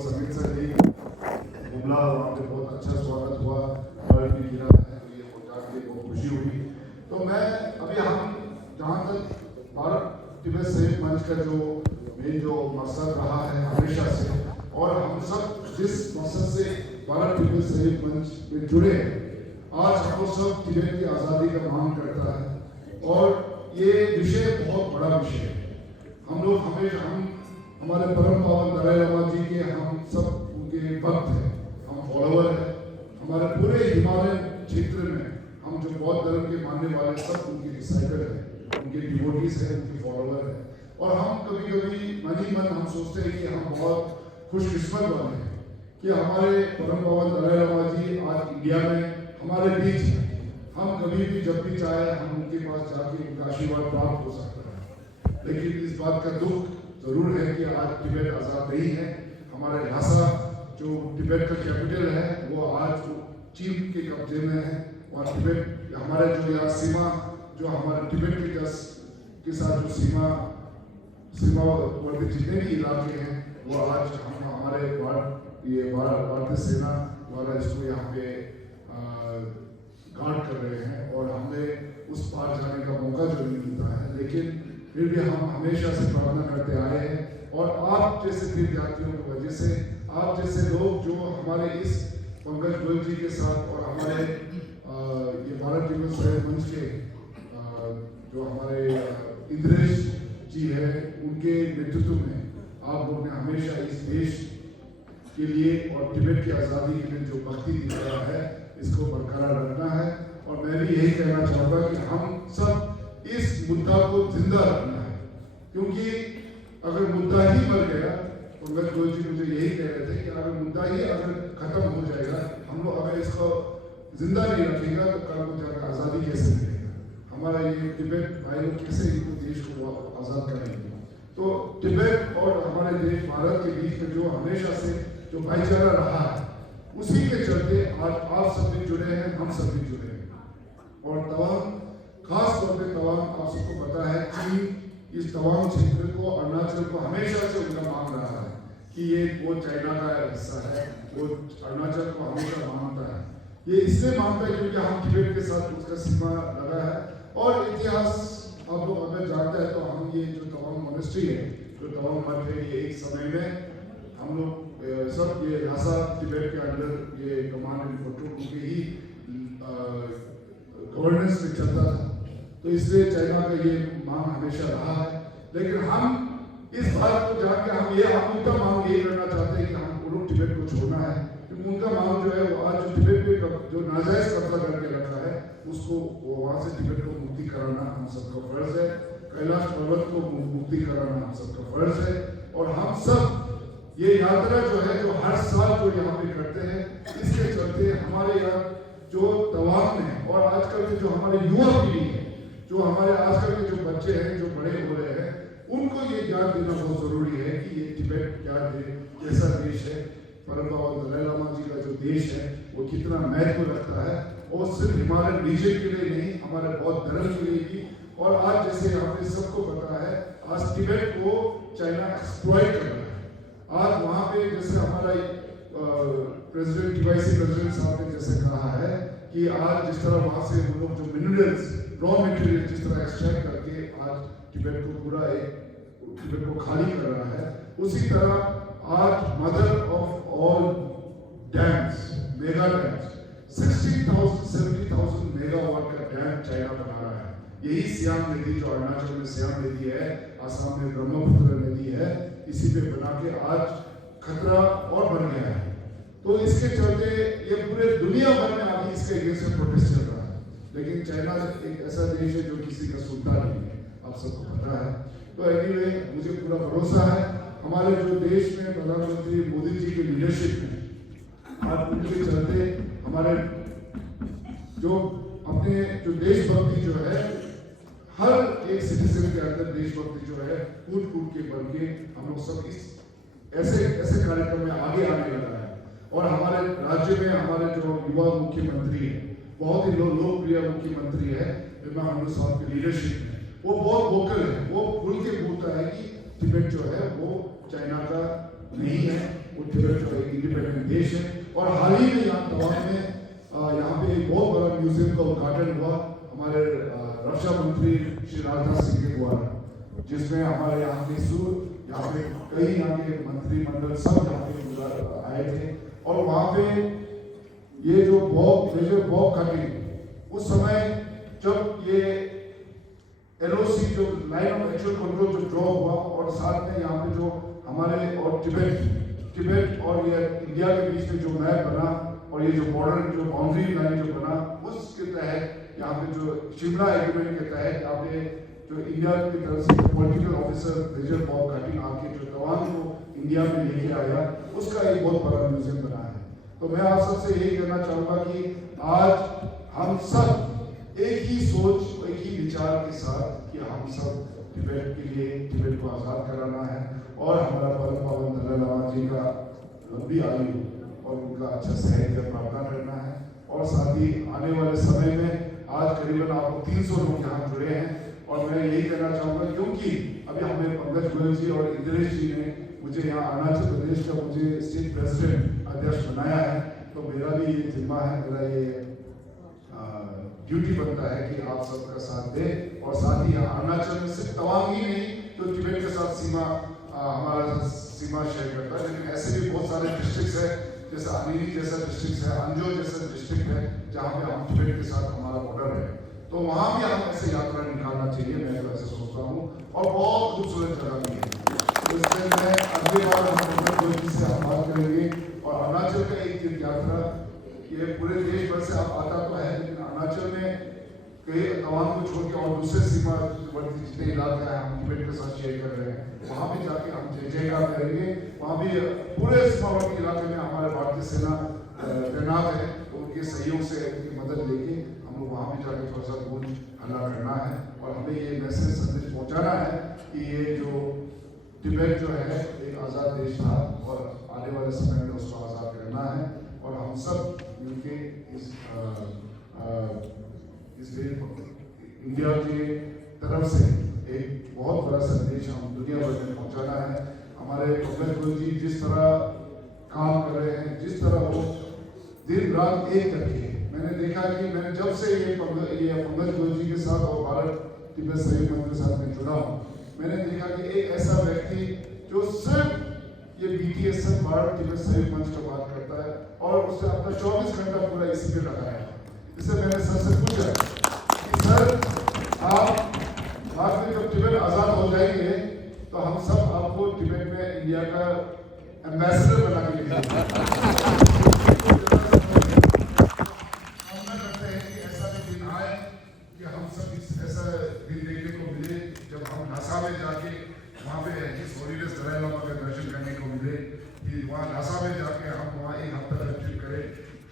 संगीत से भी घूमला, वहाँ पे बहुत अच्छा स्वागत हुआ, बर्ड भी गिरा है, तो ये जान के बहुत खुशी हुई। तो मैं अभी हम जहाँ तक भारत तिब्बत संयुक्त मंच का जो मेन जो मकसद रहा है हमेशा से, और हम सब जिस मकसद से भारत तिब्बत संयुक्त मंच में जुड़े हैं, आज हम लोग सब तिब्बत की आज़ादी का मांग करता है, और ये विषय बहुत बड़ा विषय है। हम लोग हमेशा हमारे परम पावन दलाई लामा जी के हम सब उनके भक्त हैं, हम फॉलोअर हैं। हमारे पूरे हिमालयन क्षेत्र में हम जो बौद्ध धर्म के मानने वाले सब उनके डिसाइपल हैं, उनके डिवोटीज हैं, उनके फॉलोअर हैं। और हम कभी कभी मन ही मन हम सोचते हैं कि हम बहुत खुशकिस्मत वाले हैं कि हमारे परम पावन दलाई लामा जी आज इंडिया में हमारे बीच हैं। हम कभी भी जब भी चाहे हम उनके पास जाके उनका आशीर्वाद प्राप्त हो सकता है। लेकिन इस बात का दुख जरूर है कि आज तिब्बत आज़ाद नहीं है। हमारे ल्हासा जो तिब्बत का कैपिटल है वो आज चीन के कब्जे में है, और तिब्बत हमारे जो यहाँ सीमा जो हमारे तिब्बत के साथ जो सीमावर्ती जितने भी इलाके हैं वो आज हम हमारे भारतीय सेना द्वारा इसको यहाँ पे गार्ड कर रहे हैं, और हमें उस पार जाने का मौका जो नहीं मिलता है। लेकिन फिर भी हम हमेशा से प्रार्थना करते आए हैं, और आप जैसे तीर्थयात्रियों की वजह से, आप जैसे लोग जो हमारे इस पंकज गोयल जी के साथ और हमारे ये भारत तिब्बत संयुक्त मंच के जो हमारे इंद्रेश जी है, उनके नेतृत्व में आप लोग ने हमेशा इस देश के लिए और तिब्बत की आज़ादी के लिए जो भक्ति दिखाया है, इसको बरकरार रखना है। और मैं भी यही कहना चाहूँगा कि हम सब इस मुद्दा को जिंदा रखना है, क्योंकि अगर मुद्दा ही मर गया, पंकज गोयल जी मुझे यही कह रहे थे कि अगर मुद्दा ही अगर खत्म हो जाएगा, हम लोग अगर इसको जिंदा नहीं रखेगा तो कल को जाकर आज़ादी कैसे मिलेगा, हमारा ये तिब्बत भाई लोग कैसे इनको देश को आज़ाद करेंगे। तो तिब्बत और हमारे देश भारत के बीच में जो हमेशा से जो भाईचारा रहा है, उसी के चलते आज आप सब भी जुड़े हैं, हम सब भी जुड़े हैं। और तवांग, खास तौर पे तवांग, आप सबको पता है चीन इस तवांग क्षेत्र को, अरुणाचल को हमेशा से उनका मांग रहा है कि ये वो चाइना का हिस्सा है, वो अरुणाचल को हमेशा मांगता है। ये इसलिए मांगता है क्योंकि हम तिब्बत के साथ उसका सीमा लगा है। और इतिहास आप लोग अगर जानते हैं तो हम ये जो तवांग मोनेस्ट्री है, जो तवांग मठ है, ये एक समय में हम लोग सब ये ल्हासा तिब्बत के अंदर ये कमांड एंड कंट्रोल के ही गवर्नेंस में चलता था। तो इसलिए चाइना का ये मांग हमेशा रहा है। लेकिन हम इस बात को जान के हम उनका मांग यही करना चाहते हैं कि हम लोग तिब्बत को छोड़ना है, क्योंकि उनका मांग जो है वो आज जो तिब्बत पे जो नाजायज कब्जा करके रखा है, उसको वहाँ से तिब्बत को मुक्ति कराना हम सबका फर्ज है। कैलाश पर्वत को मुक्ति कराना हम सबका फर्ज है। और हम सब ये यात्रा जो है, जो हर साल जो यहाँ पे करते हैं, इसके चलते हमारे यहाँ जो तवांग में और आजकल के जो हमारे युवा पीढ़ी है, जो हमारे आजकल के जो बच्चे हैं, जो बड़े हो रहे हैं, उनको ये ज्ञान देना बहुत जरूरी है कि ये तिब्बत क्या कैसा देश है, परम पावन दलाई लामा जी का जो देश है वो कितना महत्व रखता है, और सिर्फ हिमालयन रीजन के लिए नहीं, हमारे बौद्ध धर्म के लिए भी। और आज जैसे हमें सबको पता है, आज तिब्बत को चाइना एक्सप्लॉइट कर रहा है। आज वहाँ पे जैसे हमारा प्रेसिडेंट टीवाईसी प्रेसिडेंट साहब ने जैसे कहा है कि आज जिस तरह वहाँ से हम लोग जो मिनरल्स, रॉ मटेरियल जिस तरह एक्सट्रैक्ट करके आज तिब्बत को पूरा तिब्बत को खाली कर रहा है, उसी तरह आज mother of all dams, mega dams, 60,000-70,000 megawatt का डैम चाइना बना रहा है। यही सियांग नदी जो अरुणाचल में सियांग नदी है, आसाम में ब्रह्मपुत्र नदी है, इसी पे बना के आज खतरा और बढ़ गया है। तो इसके चलते ये पूरे दुनिया भर में अभी इसके अगेंस्ट में प्रोटेस्ट चल रहा है। लेकिन चाइना एक ऐसा देश है जो किसी का सुनता नहीं है, आप सबको पता है। तो एनीवे मुझे पूरा भरोसा है हमारे जो देश में प्रधानमंत्री मोदी जी के लीडरशिप में, आज उनके चलते हमारे जो अपने जो देशभक्ति जो है, हर एक सिटीजन के अंदर देशभक्ति जो है कूद के बढ़ के हम लोग सब इस ऐसे कार्यक्रम में आगे आने लगा है। और हमारे राज्य में हमारे जो युवा मुख्यमंत्री है, बहुत ही लोकप्रिय मुख्यमंत्री है विमा हनुमान साहब की लीडरशिप में, वो बहुत वोकल है, वो खुल के बोलता है कि तिब्बत जो है वो चाइना का नहीं है, वो वो तिब्बत जो एक इंडिपेंडेंट देश है। और हाल ही में यहाँ तवांग में यहाँ पे एक बहुत बड़ा म्यूजियम का उद्घाटन हुआ हमारे रक्षा मंत्री श्री राजनाथ सिंह के द्वारा, जिसमें हमारे यहाँ के यहाँ पे कई यहाँ के मंत्रिमंडल सब यहाँ पे आए थे। और वहाँ पे ये जो मेजर बॉब खटिंग उस समय जब ये LOC जो लाइन ऑफ एक्चुअल कंट्रोल जो ड्रॉ हुआ, और साथ में यहाँ पे जो हमारे और तिब्बत और ये इंडिया के बीच में जो मैप बना और ये जो बॉर्डर जो बाउंड्री लाइन जो बना, उसके तहत यहाँ पे जो शिमला एग्रीमेंट के तहत यहाँ पे जो इंडिया की तरफ से political officer major Bob cutting आके जो तवांग को इंडिया में लेके आया, उसका एक बहुत बड़ा म्यूजियम बना है। तो मैं आप सबसे यही कहना चाहूँगा कि आज हम सब एक ही सोच, एक ही विचार के साथ कि हम सब तिब्बत के लिए तिब्बत को आज़ाद कराना है और हमारा परम पावन दलाई लामा जी का लंबी आयु और उनका अच्छा सेहत का प्रार्थना करना है। और साथ ही आने वाले समय में आज करीबन आपको 300 लोग यहाँ जुड़े हैं, और मैं यही कहना चाहूँगा क्योंकि अभी हमें पंकज गोयल जी और इंद्रेश जी ने मुझे यहाँ अरुणाचल प्रदेश का मुझे स्टेट प्रेसिडेंट अध्यक्ष बनाया है, तो मेरा भी ये जिम्मा है, मेरा ये ड्यूटी बनता है कि आप सबका साथ दें। और साथ ही यहाँ अरुणाचल में सिर्फ तवांग ही नहीं तो तिब्बत के साथ हमारा सीमा शेयर करता है, लेकिन ऐसे भी बहुत सारे डिस्ट्रिक्ट है, जैसे अनिनी जैसा डिस्ट्रिक्ट है, अंजो जैसा डिस्ट्रिक्ट है, जहाँ पे हम तिब्बत के साथ हमारा बॉर्डर है, तो वहाँ भी हम ऐसे यात्रा निकालना चाहिए, मैं तो ऐसे सोचता हूँ। और बहुत खूबसूरत जगह भी है, तो इसलिए मैं अगली बार हम से बात करेंगे। और अरुणाचल का एक तीर्थ यात्रा ये पूरे देश भर से आता तो है, लेकिन अरुणाचल में कई तवांग को छोड़ के और दूसरे सीमावर्ती जितने इलाके हैं हम तिब्बत के साथ शेयर कर रहे हैं, वहाँ भी जाके हम जय जयकार करेंगे। वहाँ भी पूरे सीमावर्ती इलाके में हमारे भारतीय सेना तैनात है, तो उनके सहयोग से उनकी मदद लेके हम लोग वहाँ भी जाके थोड़ा सा गूंज हल्ला करना है और हमें ये मैसेज संदेश पहुँचाना है कि ये जो तिब्बत जो है एक आज़ाद देश था और आने वाले समय में उसको आज़ाद करना है। और हम सब मिलके इस इंडिया की तरफ से एक बहुत बड़ा संदेश हम दुनिया भर में पहुंचाना है। हमारे पंकज गोयल जी जिस तरह काम कर रहे हैं, जिस तरह वो दिन रात एक करके, मैंने देखा कि मैंने जब से ये पंकज गोयल जी के साथ और भारत तिब्बत सहयोग मंच के साथ में जुड़ा हूँ, मैंने देखा कि एक ऐसा व्यक्ति जो सिर्फ ये BTS भारत तिब्बत सहयोग मंच का बात करता है और उससे अपना 24 घंटा पूरा इसी पे लगाया है। इससे मैंने सर से पूछा कि सर आप बाद में जब तिब्बत आज़ाद हो जाएंगे तो हम सब आपको तिब्बत में इंडिया का एम्बेसडर बना के लेंगे। नासा में जाके वहाँ पे हिज होलीनेस दलाई लामा का दर्शन करने को मिले, कि वहाँ नासा में जाके हम वहाँ एक हफ्ता ट्रिप करें,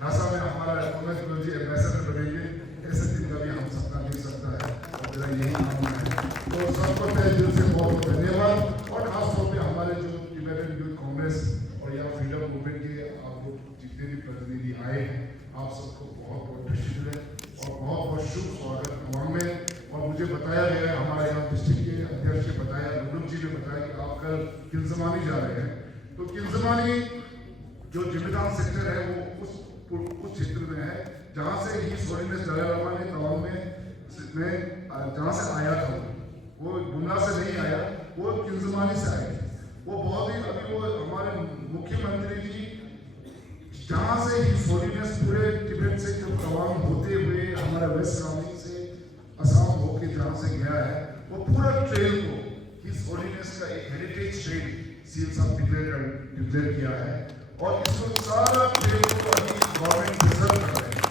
नासा में हमारा पंकज गोयल जी एम्बेसडर बनेंगे, ऐसे दिन कभी हम सपना देख सकता है और मेरा यही मानना है। तो सबको तहे दिल से बहुत बहुत धन्यवाद। और खासतौर पर हमारे जो तिब्बतन यूथ कांग्रेस और यहाँ फ्रीडम मूवमेंट के आप लोग जितने भी प्रतिनिधि आए हैं, आप सबको बहुत बहुत धन्यवाद है और बहुत बहुत शुभ स्वागत तवांग में। और मुझे बताया गया हमारे यहाँ डिस्ट्रिक्ट के अध्यक्ष ने बताया, लुडुक जी ने बताया कि आप कल किलजमानी जा रहे हैं, तो किलजमानी जो जिम्मेदार सेक्टर है वो उस क्षेत्र में है जहाँ से हिज होलीनेस दलाई लामा ने तवांग में जहाँ से आया था, वो बुमला से नहीं आया, वो किलजमानी से आए थे। वो बहुत ही अभी वो हमारे मुख्यमंत्री जी जहाँ से हिज होलीनेस पूरे तिब्बत से जो तवांग होते हुए हमारा वेस्ट काउंटी से असम होके जहाँ से गया है, वो पूरा ट्रेल को हिज होलीनेस का एक हेरिटेज ट्रेल सीएम साहब डिक्लेयर किया है और इसको सारा ट्रेल को अभी गवर्नमेंट प्रिजर्व कर रहे हैं।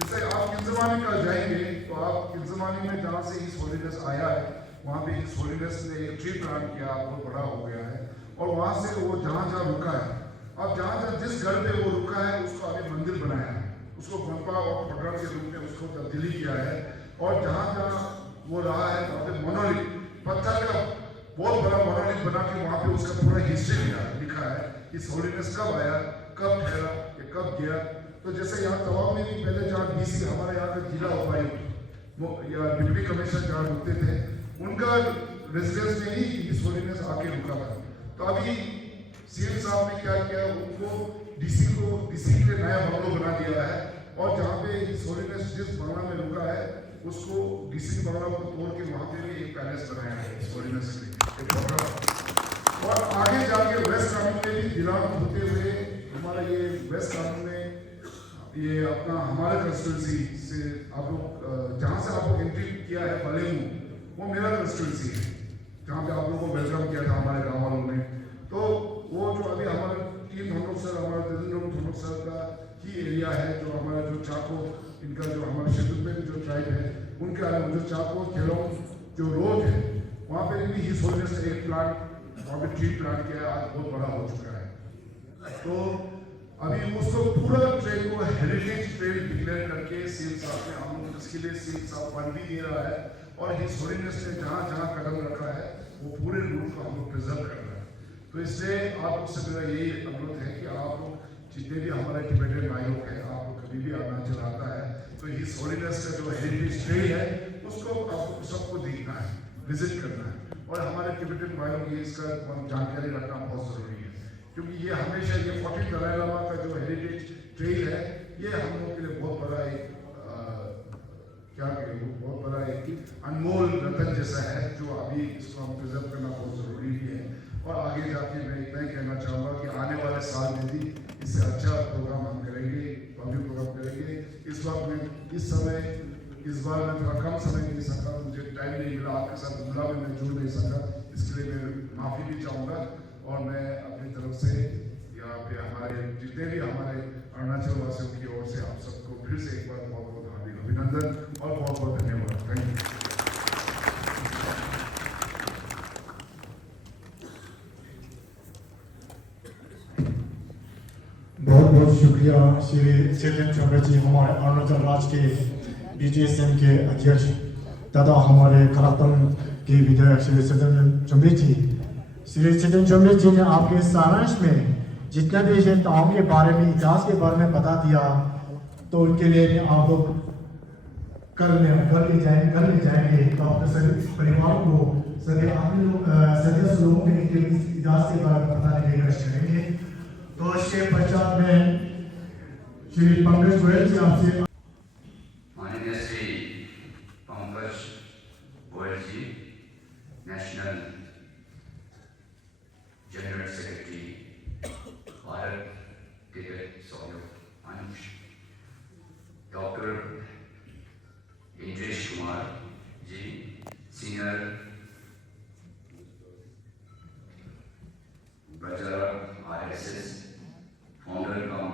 जैसे आप किलजमानी का जाएंगे तो आप किलजमानी में जहाँ से हिज होलीनेस आया है, वहाँ पे हिज होलीनेस ने एक ट्री प्लांट किया, बहुत बड़ा हो गया है और वहाँ से वो जहाँ जहाँ रुका है, अब जहाँ जिस घर पे वो रुका है उसको अभी मंदिर बनाया है, उसको गोंपा और पटरा के रूप में उसको तब्दीली किया है। और जहाँ जहाँ वो रहा है वहाँ पे मोनोलिथ पत्थर का बहुत बड़ा मोनोलिथ बना के वहाँ पे उसका पूरा हिस्ट्री लिखा है, इस होलीनेस कब आया, कब ठहरा, कब गया। तो जैसे यहाँ तवांग में भी पहले जहाँ DC हमारे यहाँ का जिला उपायुक्त या डिप्टी कमिश्नर जहाँ रुकते थे, उनका रेजिडेंस में ही इस होलीनेस आके रुका था। तो अभी सीएम साहब ने क्या किया, उनको डीसी के लिए नया बंगलो बना दिया है, और जहाँ पे हिज होलीनेस जिस बंगला में रुका है उसको डीसी बंगला को तोड़ के वहाँ पे भी एक पैलेस बनाया है हिज होलीनेस के लिए। और आगे जाके वेस्ट कानून में भी बिलोंग होते हुए हमारा ये वेस्ट कानून में ये अपना हमारे कंस्टिट्यूंसी से आप लोग जहाँ से आप लोग एंट्री किया है बलेमू, वो मेरा कंस्टिट्यूंसी है, जहाँ पे आप लोगों को वेलकम किया था हमारे गाँव वालों ने। तो वो जो अभी हमारे टीम हम लोग सर, हमारा हम लोग सर का ही एरिया है, जो हमारा जो चाको इनका जो हमारे क्षेत्र में जो ट्राइब है उनके अलग जो चाको खेलों जो रोड है वहाँ पे भी हिज होलीनेस ने एक प्लांट वहाँ पे ट्री प्लांट किया है, आज बहुत बड़ा हो चुका है। तो अभी उसको पूरा ट्रेन को हेरिटेज ट्रेन डिक्लेयर करके सीएम साहब ने हम लोग इसके लिए सीएम साहब फंड भी दे रहा है, और हिज होलीनेस ने जहाँ जहाँ कदम रखा है वो पूरे रूट को हम लोग प्रिजर्व कर रहे हैं। तो इसलिए आप लोग से मेरा यही अनुरोध है कि आप लोग जितने भी हमारे टिबेटन भाई लोग हैं, आप लोग कभी भी अरुणाचल आता है तो हिज होलीनेस का जो हेरिटेज ट्रेन है उसको आपको सबको देखना है, विजिट करना है, और हमारे टिबेटन भाइयों की इसका जानकारी रखना बहुत जरूरी है, क्योंकि ये हमेशा ये 14 दलाई लामा का जो हेरिटेज ट्रेल है ये हम लोग के लिए बहुत बड़ा एक क्या कहें, बहुत बड़ा एक अनमोल रतन जैसा है, जो अभी इसको हम प्रिजर्व करना बहुत जरूरी भी है। और आगे जाके मैं इतना ही कहना चाहूँगा कि आने वाले साल में भी इससे अच्छा प्रोग्राम हम करेंगे, पब्लिक प्रोग्राम करेंगे। इस बार मैं थोड़ा कम समय नहीं सका, मुझे टाइम नहीं मिला, आपके साथ जुमला में मैं जुड़ नहीं सका, इसके लिए मैं माफ़ी भी चाहूँगा। और मैं अपनी तरफ से यहाँ पे हमारे जितने भी हमारे अरुणाचल वासियों की ओर से आप सबको फिर से एक बार बहुत बहुत हार्दिक अभिनंदन और बहुत बहुत धन्यवाद। Thank you. बहुत बहुत शुक्रिया श्री चेतन चौबे जी, हमारे अरुणाचल राज्य के BGSM के अध्यक्ष तथा हमारे खरातन के विधायक श्री चेतन चौबे जी। श्री चेतन चौबे जी ने आपके सारांश में जितना भी ये ताओं के बारे में, इतिहास के बारे में बता दिया, तो उनके लिए आप लोग कल ले जाएंगे तो अपने सभी परिवार को, सभी सदस्य लोगों के इतिहास के बारे में बताने की कोशिश करेंगे। तो इसके पश्चात में श्री पंकज गोयल जी आपसे। माननीय Shri Pankaj Goyal ji, national general secretary Bharat Tibbat Sahyog Manch, doctor Indresh Kumar ji, senior बजारा RSS founder cum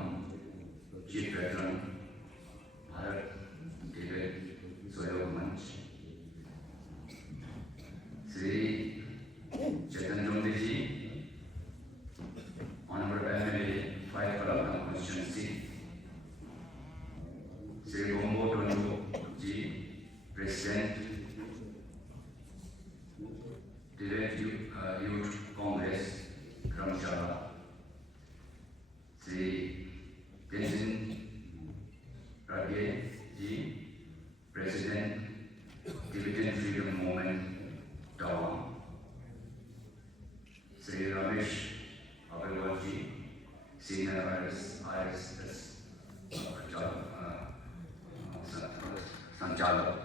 chief veteran Bharat Tibbat Sahyog Manch, Shri Chetan Chaubey ji, honourable MLA 5 Palakam constituency, Shri Gombo Tondo ji, president Tibet Youth Congress Dharamshala, Shri Tenzin Rage ji, president Tibetan Freedom Movement Tawang, Shri Ramesh Agarwal ji, senior RSS संचालक।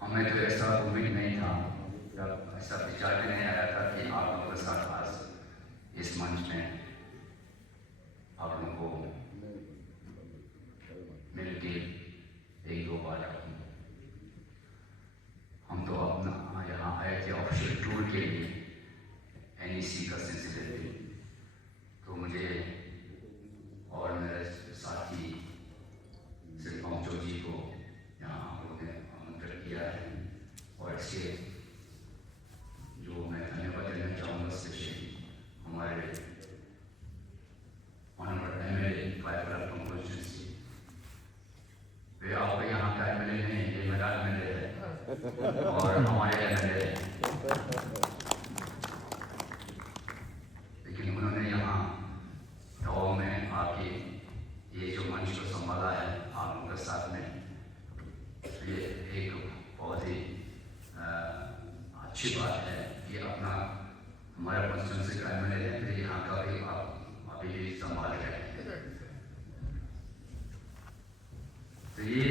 हमें तो ऐसा उम्मीद नहीं था, जब ऐसा विचार भी नहीं आया था कि आप लोगों के साथ आज इस मंच में आप लोगों को मिलके एक दो बार हम तो अपना यहाँ आए थे ऑफिशियल टूर के लिए NEC का सिलसिले, तो मुझे और मेरे साथी श्री पंकज जी को यहाँ हम लोगों ने आमंत्रित किया है, और इसके जो मैं धन्यवाद देना चाहूँगा स्पेशली हमारे ऑनरेबल MLA 5 Palakam constituency, वे आपको यहाँ का MLA नहीं, ये मेरा MLA है और हमारे MLA है, लेकिन उन्होंने यहाँ गाँव में आके ये जो मंच को संभाला है आप लोगों के साथ में, ये एक बहुत ही अच्छी बात है कि से काम में लें, फिर यहाँ का भी आप अभी संभाल रहे हैं। तो ये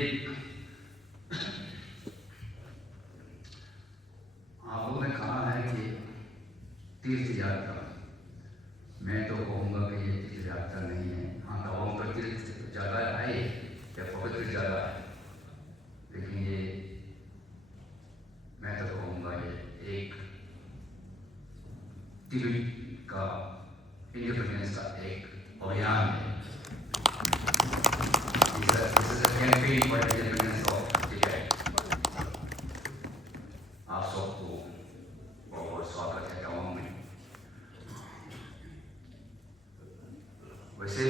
आपको ने कहा है कि तीर्थ यात्रा, मैं तो कहूँगा कि ये तीर्थ यात्रा नहीं है। हाँ, गाँव का तीर्थ जगह है या पवित्र जगह है, लेकिन ये मैं तो कहूँगा ये एक तिब्बत का इंडिपेंडेंस का एक अभियान है। This is a campaign for the independence of Tibet. आप सबको बहुत बहुत स्वागत है गाँव में। वैसे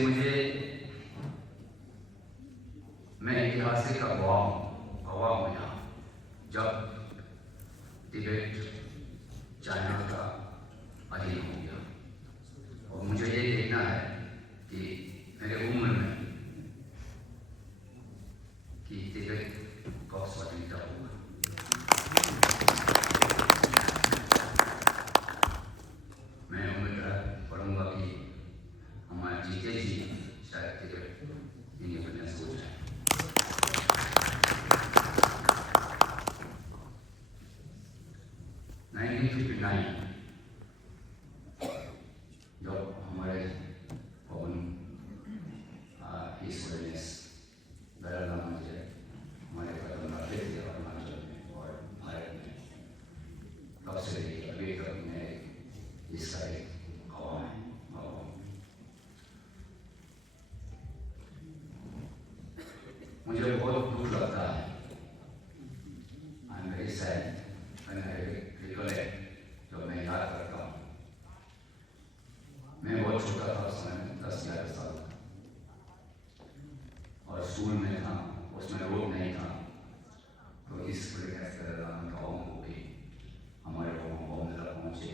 मैं ऐतिहासिक गवाह हूँ यहाँ, जब तिब्बत चाइना का अधीन हो गया, और मुझे ये देखना है कि मेरे उम्र में कि तिब्बत कब स्वतंत्र होगा। मैं उम्मीद करूँगा कि हमारे जीते जी शायद तिब्बत इंडिपेंडेंस हो जाए। 1959 जब हमारे पवन His Holiness दलाई लामा जी हमारे कदम रखे थे अरुणाचल में और भारत में, तब से अभी तक मैं इसका एक गवाह हूँ। मुझे बहुत दुख लगता है, I'm very sad when I recollect, जब मैं याद करता हूँ। मैं बहुत छोटा था उस समय, 10-11 साल का, और स्कूल में था, उसमें रोड नहीं था, तो इस प्रकार गाँव को भी हमारे गाँव में पहुँचे,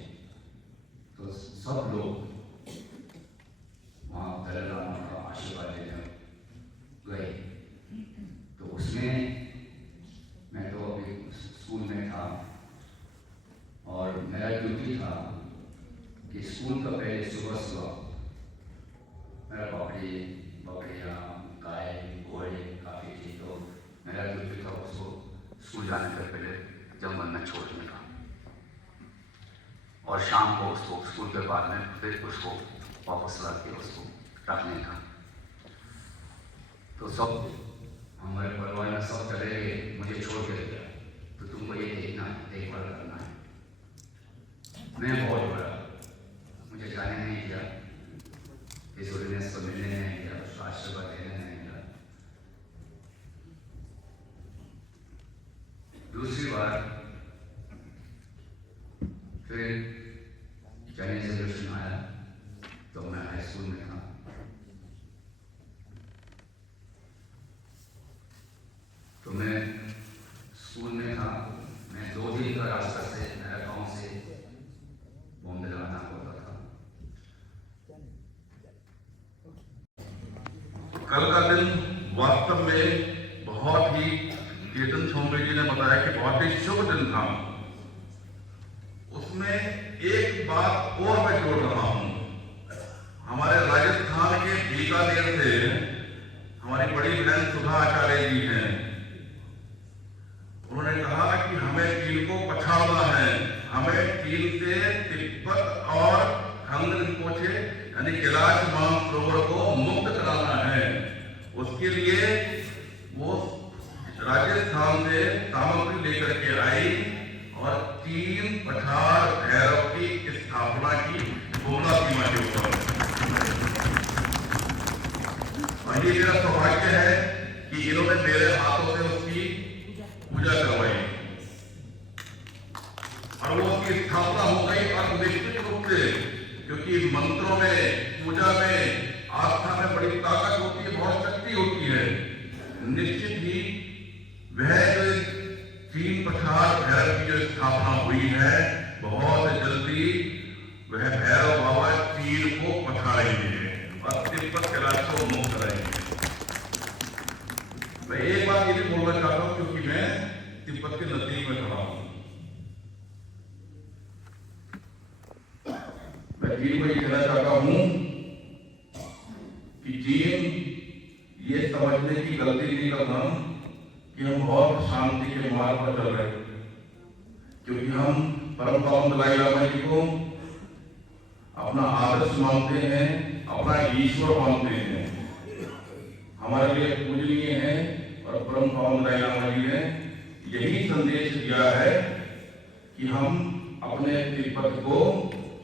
तो सब लोग वहाँ दलाई लामा का आशीर्वाद लेने गए। तो उसमें मैं तो अभी स्कूल में था, और मेरा ड्यूटी था कि स्कूल का पहले सुबह मेरा बकरियाँ, गाय, घोड़े काफ़ी थी, तो मेरा ड्यूटी था उसको स्कूल जाने से पहले जंगल में छोड़ने का, और शाम को उसको स्कूल के बाद में फिर उसको वापस ला के उसको रखने का। तो सब हमारे परिवार में सब चले गए, मुझे छोड़ के गया, तो तुमको ये देखना है, देखभाल करना है। मैं बहुत बड़ा, मुझे जाने नहीं दिया, इस होलीनेस को मिलने नहीं दिया, उसको आशीर्वाद देने नहीं दिया। दूसरी बार फिर चाइनीज रेवोल्यूशन आया, तो मैं हाई स्कूल में था। तो मैं स्कूल में था, मैं 2 दिन का रास्ता से मेरा गाँव से बॉम्बे लाना होता था। कल का दिन वास्तव में बहुत ही, केतन छोंबे जी ने बताया कि बहुत ही शुभ दिन था। उसमें एक बात और मैं जोड़ रहा हूँ, हमारे राजस्थान के बीकानेर से हमारी बड़ी बहन सुधा आचार्य जी हैं। उन्होंने कहा कि हमें चीन को पछाड़ना है, हमें चीन से तिब्बत और खंग रिपोचे यानी कैलाश मानसरोवर को मुक्त कराना है। उसके लिए वो राजस्थान से सामग्री लेकर के आई और 3 पठार भैरव की स्थापना की बुमला सीमा के ऊपर। और ये मेरा सौभाग्य है कि इन्होंने मेरे हाथों से उसकी पूजा करवाई, और वो उसकी स्थापना हो गई। और निश्चित रूप से, क्योंकि मंत्रों में, पूजा में, आस्था में बड़ी ताकत होती है, बहुत शक्ति होती है, निश्चित ही वह जो 3 पठार भैरव की जो स्थापना हुई है, बहुत जल्दी वह भैरव बाबा चीन को पछाड़ेंगे और तिब्बत कैलाश को मुक्त कराएंगे। मैं एक बात ये भी बोलना चाहता हूं, क्योंकि मैं तिब्बत के नजदीक में खड़ा हूं। मैं चीन को ये कहना चाहता हूं कि चीन ये समझने की गलती नहीं करना कि हम बहुत शांति के मार्ग पर चल रहे हैं, क्योंकि हम परम पावन दलाई लामा जी को अपना आदर्श मानते हैं, अपना ईश्वर मानते हैं, हमारे लिए पूजनीय है। और परम पावन दलाई लामा जी ने यही संदेश दिया है कि हम अपने तिब्बत को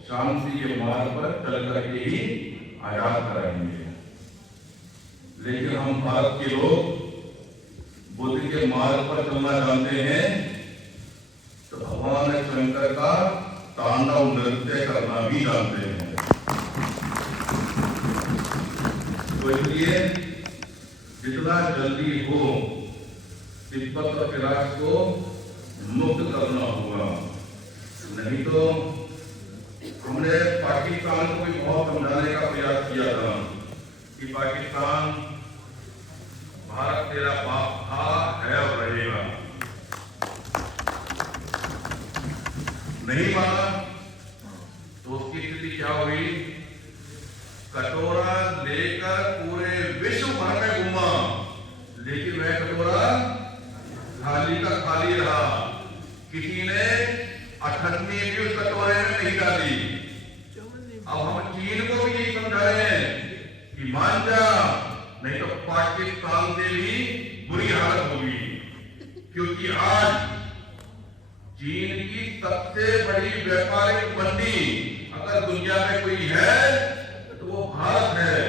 शांति के मार्ग पर चल करके ही आजाद कराएंगे। लेकिन हम भारत के लोग बुद्ध के मार्ग पर चलना जानते हैं, तो भगवान शंकर का तांडव नृत्य करना भी जानते हैं। तो इसलिए जितना जल्दी हो तिब्बत और कैलाश को मुक्त करना होगा, नहीं तो हमने पाकिस्तान को भी बहुत समझाने का प्रयास किया था कि पाकिस्तान भारत तेरा बाप था, है और रहेगा। नहीं माना तो उसकी स्थिति क्या हुई? कटोरा लेकर पूरे विश्व भर में घूमा, लेकिन वह कटोरा खाली का खाली रहा। किसी ने अठन्नी भी उस कटोरे में नहीं डाली। अब हम चीन को भी यही समझा रहे हैं कि मान जा, नहीं तो पाकिस्तान से भी बुरी हालत होगी। क्योंकि आज चीन की सबसे बड़ी व्यापारिक मंडी अगर दुनिया में कोई है तो वो भारत है।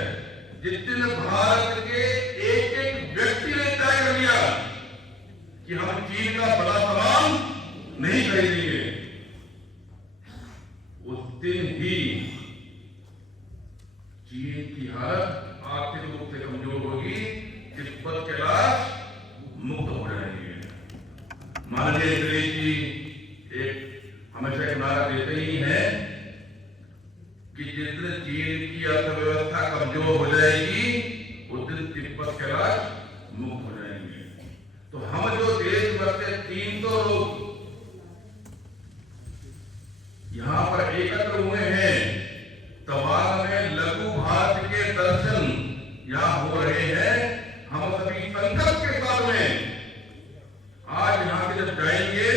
जिस दिन भारत के एक एक व्यक्ति ने तय कर लिया कि हम चीन का बड़ा सामान नहीं खरीदेंगे, उस दिन ही चीन की हालत आर्थिक रूप से कमजोर होगी, तिब्बत कैलाश मुक्त हो जाएंगे। माननीय सुरेश जी एक हमेशा एक नारा देते ही हैं कि जिस दिन चीन की अर्थव्यवस्था कमजोर हो जाएगी, उस दिन तिब्बत कैलाश मुक्त हो जाएंगे। तो हम जो देश भर से 300 लोग यहां पर एकत्र हुए हैं, तमाम में लघु भारत के दर्शन यहां हो रहे हैं। हम सभी संकल्प के साथ में आज यहां से जब जाएंगे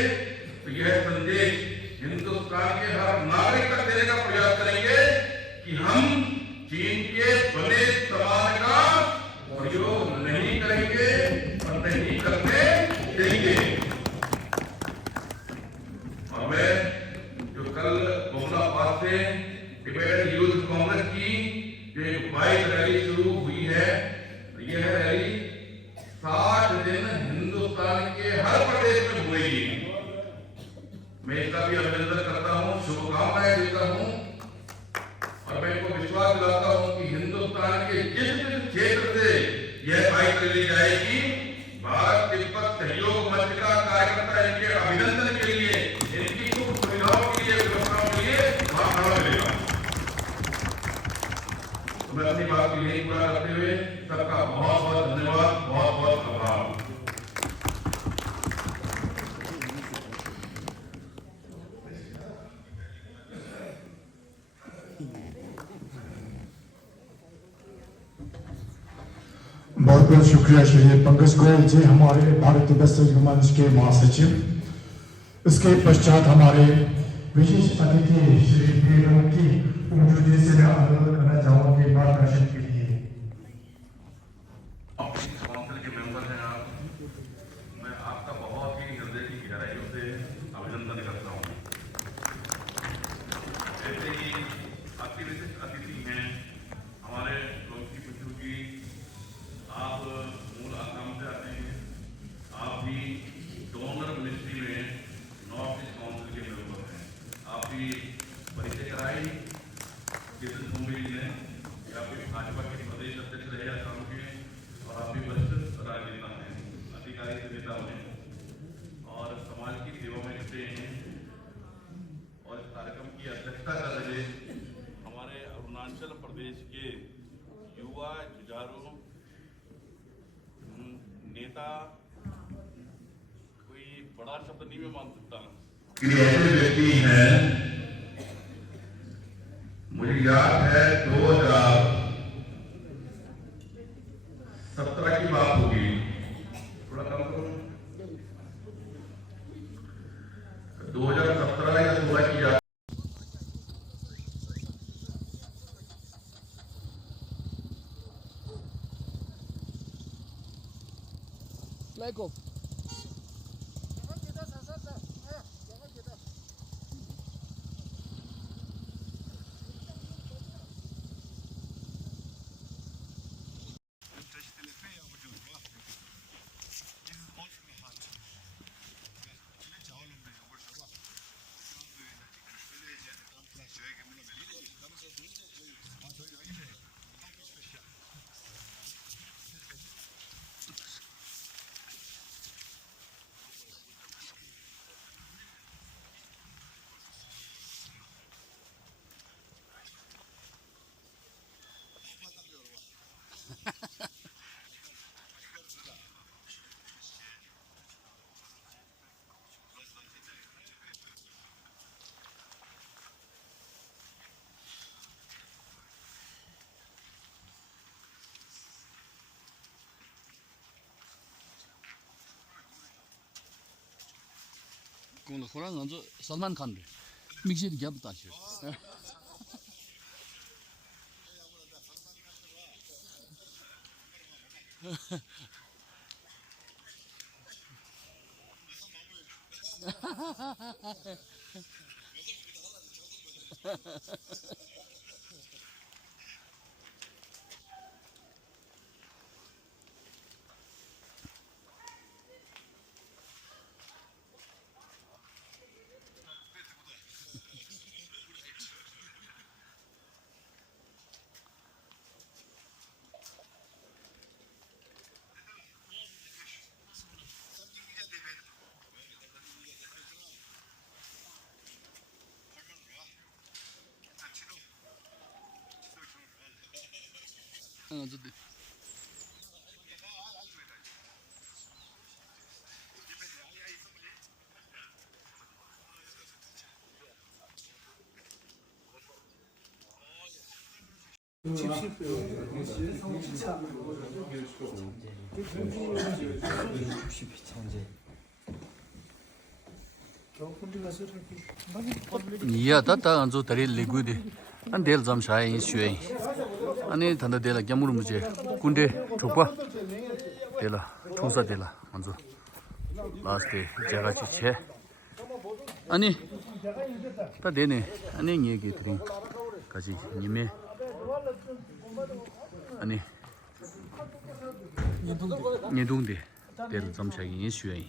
तो यह संदेश हिंदुस्तान के हर नागरिक तक देने का प्रयास करेंगे कि हम चीन के बने सामान का प्रयोग नहीं करेंगे और नहीं करने देंगे। और मैं जो कल मुगलाबाद से टिबेटन यूथ कांग्रेस की जो एक बाइक रैली शुरू हुई है, यह रैली 60 दिन हिंदुस्तान के हर प्रदेश में हुएगी। मैं इसका भी अभिनंदन करता हूं, शुभकामनाएं देता हूं और मैं इनको विश्वास दिलाता हूं कि हिंदुस्तान के जिस जिस क्षेत्र से यह बाइक रैली जाएगी, भारत तिब्बत सहयोग मंच का कार्यकर्ता इनके अभिनंदन के लिए, इनकी सुख सुविधाओं के लिए, व्यवस्थाओं के लिए वहां खड़ा मिलेगा। तो मैं अपनी बात को यही पूरा करते हुए सबका बहुत बहुत धन्यवाद, बहुत बहुत आभार। बहुत बहुत शुक्रिया श्री पंकज गोयल जी, हमारे भारत तिब्बत सहयोग मंच के महासचिव। इसके पश्चात हमारे विशेष अतिथि श्री बेगम की मौजूदगी से मैं अनुरोध करना चाहूंगा कि मार्गदर्शन के लिए। काउंसिल के मेंबर हैं आप, मैं आपका बहुत ही हृदय की गहराइयों से अभिनंदन करता हूँ। ऐसे ही अति विशिष्ट अतिथि हैं हमारे लोकी पुचू की, आप मूल आसाम से आते हैं, आप भी डोनर मिनिस्ट्री में नॉर्थ ईस्ट काउंसिल के मेंबर हैं। आप भी परिचय कराई किशन कुंबी जी ने, आप भी भाजपा के प्रदेश अध्यक्ष रहे आसाम के और आप भी वरिष्ठ राजनेता हैं, अधिकारी से नेता हैं और समाज की सेवा में जुटे हैं। और इस कार्यक्रम की अध्यक्षता कर रहे हमारे अरुणाचल प्रदेश के युवा जुझारू नेता, कोई बड़ा शब्द नहीं मैं मान सकता, ऐसे व्यक्ति हैं, मुझे याद है 2017 की बात होगी, थोड़ा कम करो, 2017 या 16 की याद। 그건 호랑 먼저 살만 칸데 믹시드 겹다 시 어쨌든 이야 다다 안조 다리 리구디 안 델 잠샤이 슈에 아니 단다 델라 겸무르 무제 군데 족바 델라 총사 델라 먼저 라스트 제가 지체 아니 다 되네 아니 얘기 드린 가지 님의 아니 니동데 델 잠샤이 슈에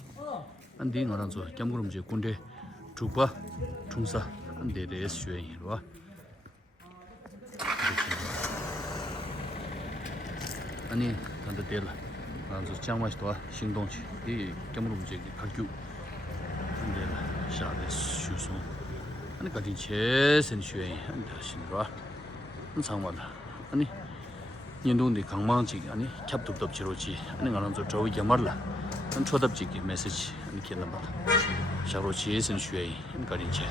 안디 너란조 겸무르 무제 군데 족바 총사 안 데레 슈에 로 아니 단다 델라 그래서 장마시도 행동치 이 겸으로 문제기 각규 근데라 샤데 수송 아니 가진 최선 슈에 한다 신과 상관다 아니 인도인데 강망지 아니 캡톱톱 지로지 아니 가는 저 저기 말라 한 초답지기 메시지 아니 캔다 봐 샤로 최선 슈에 가진 최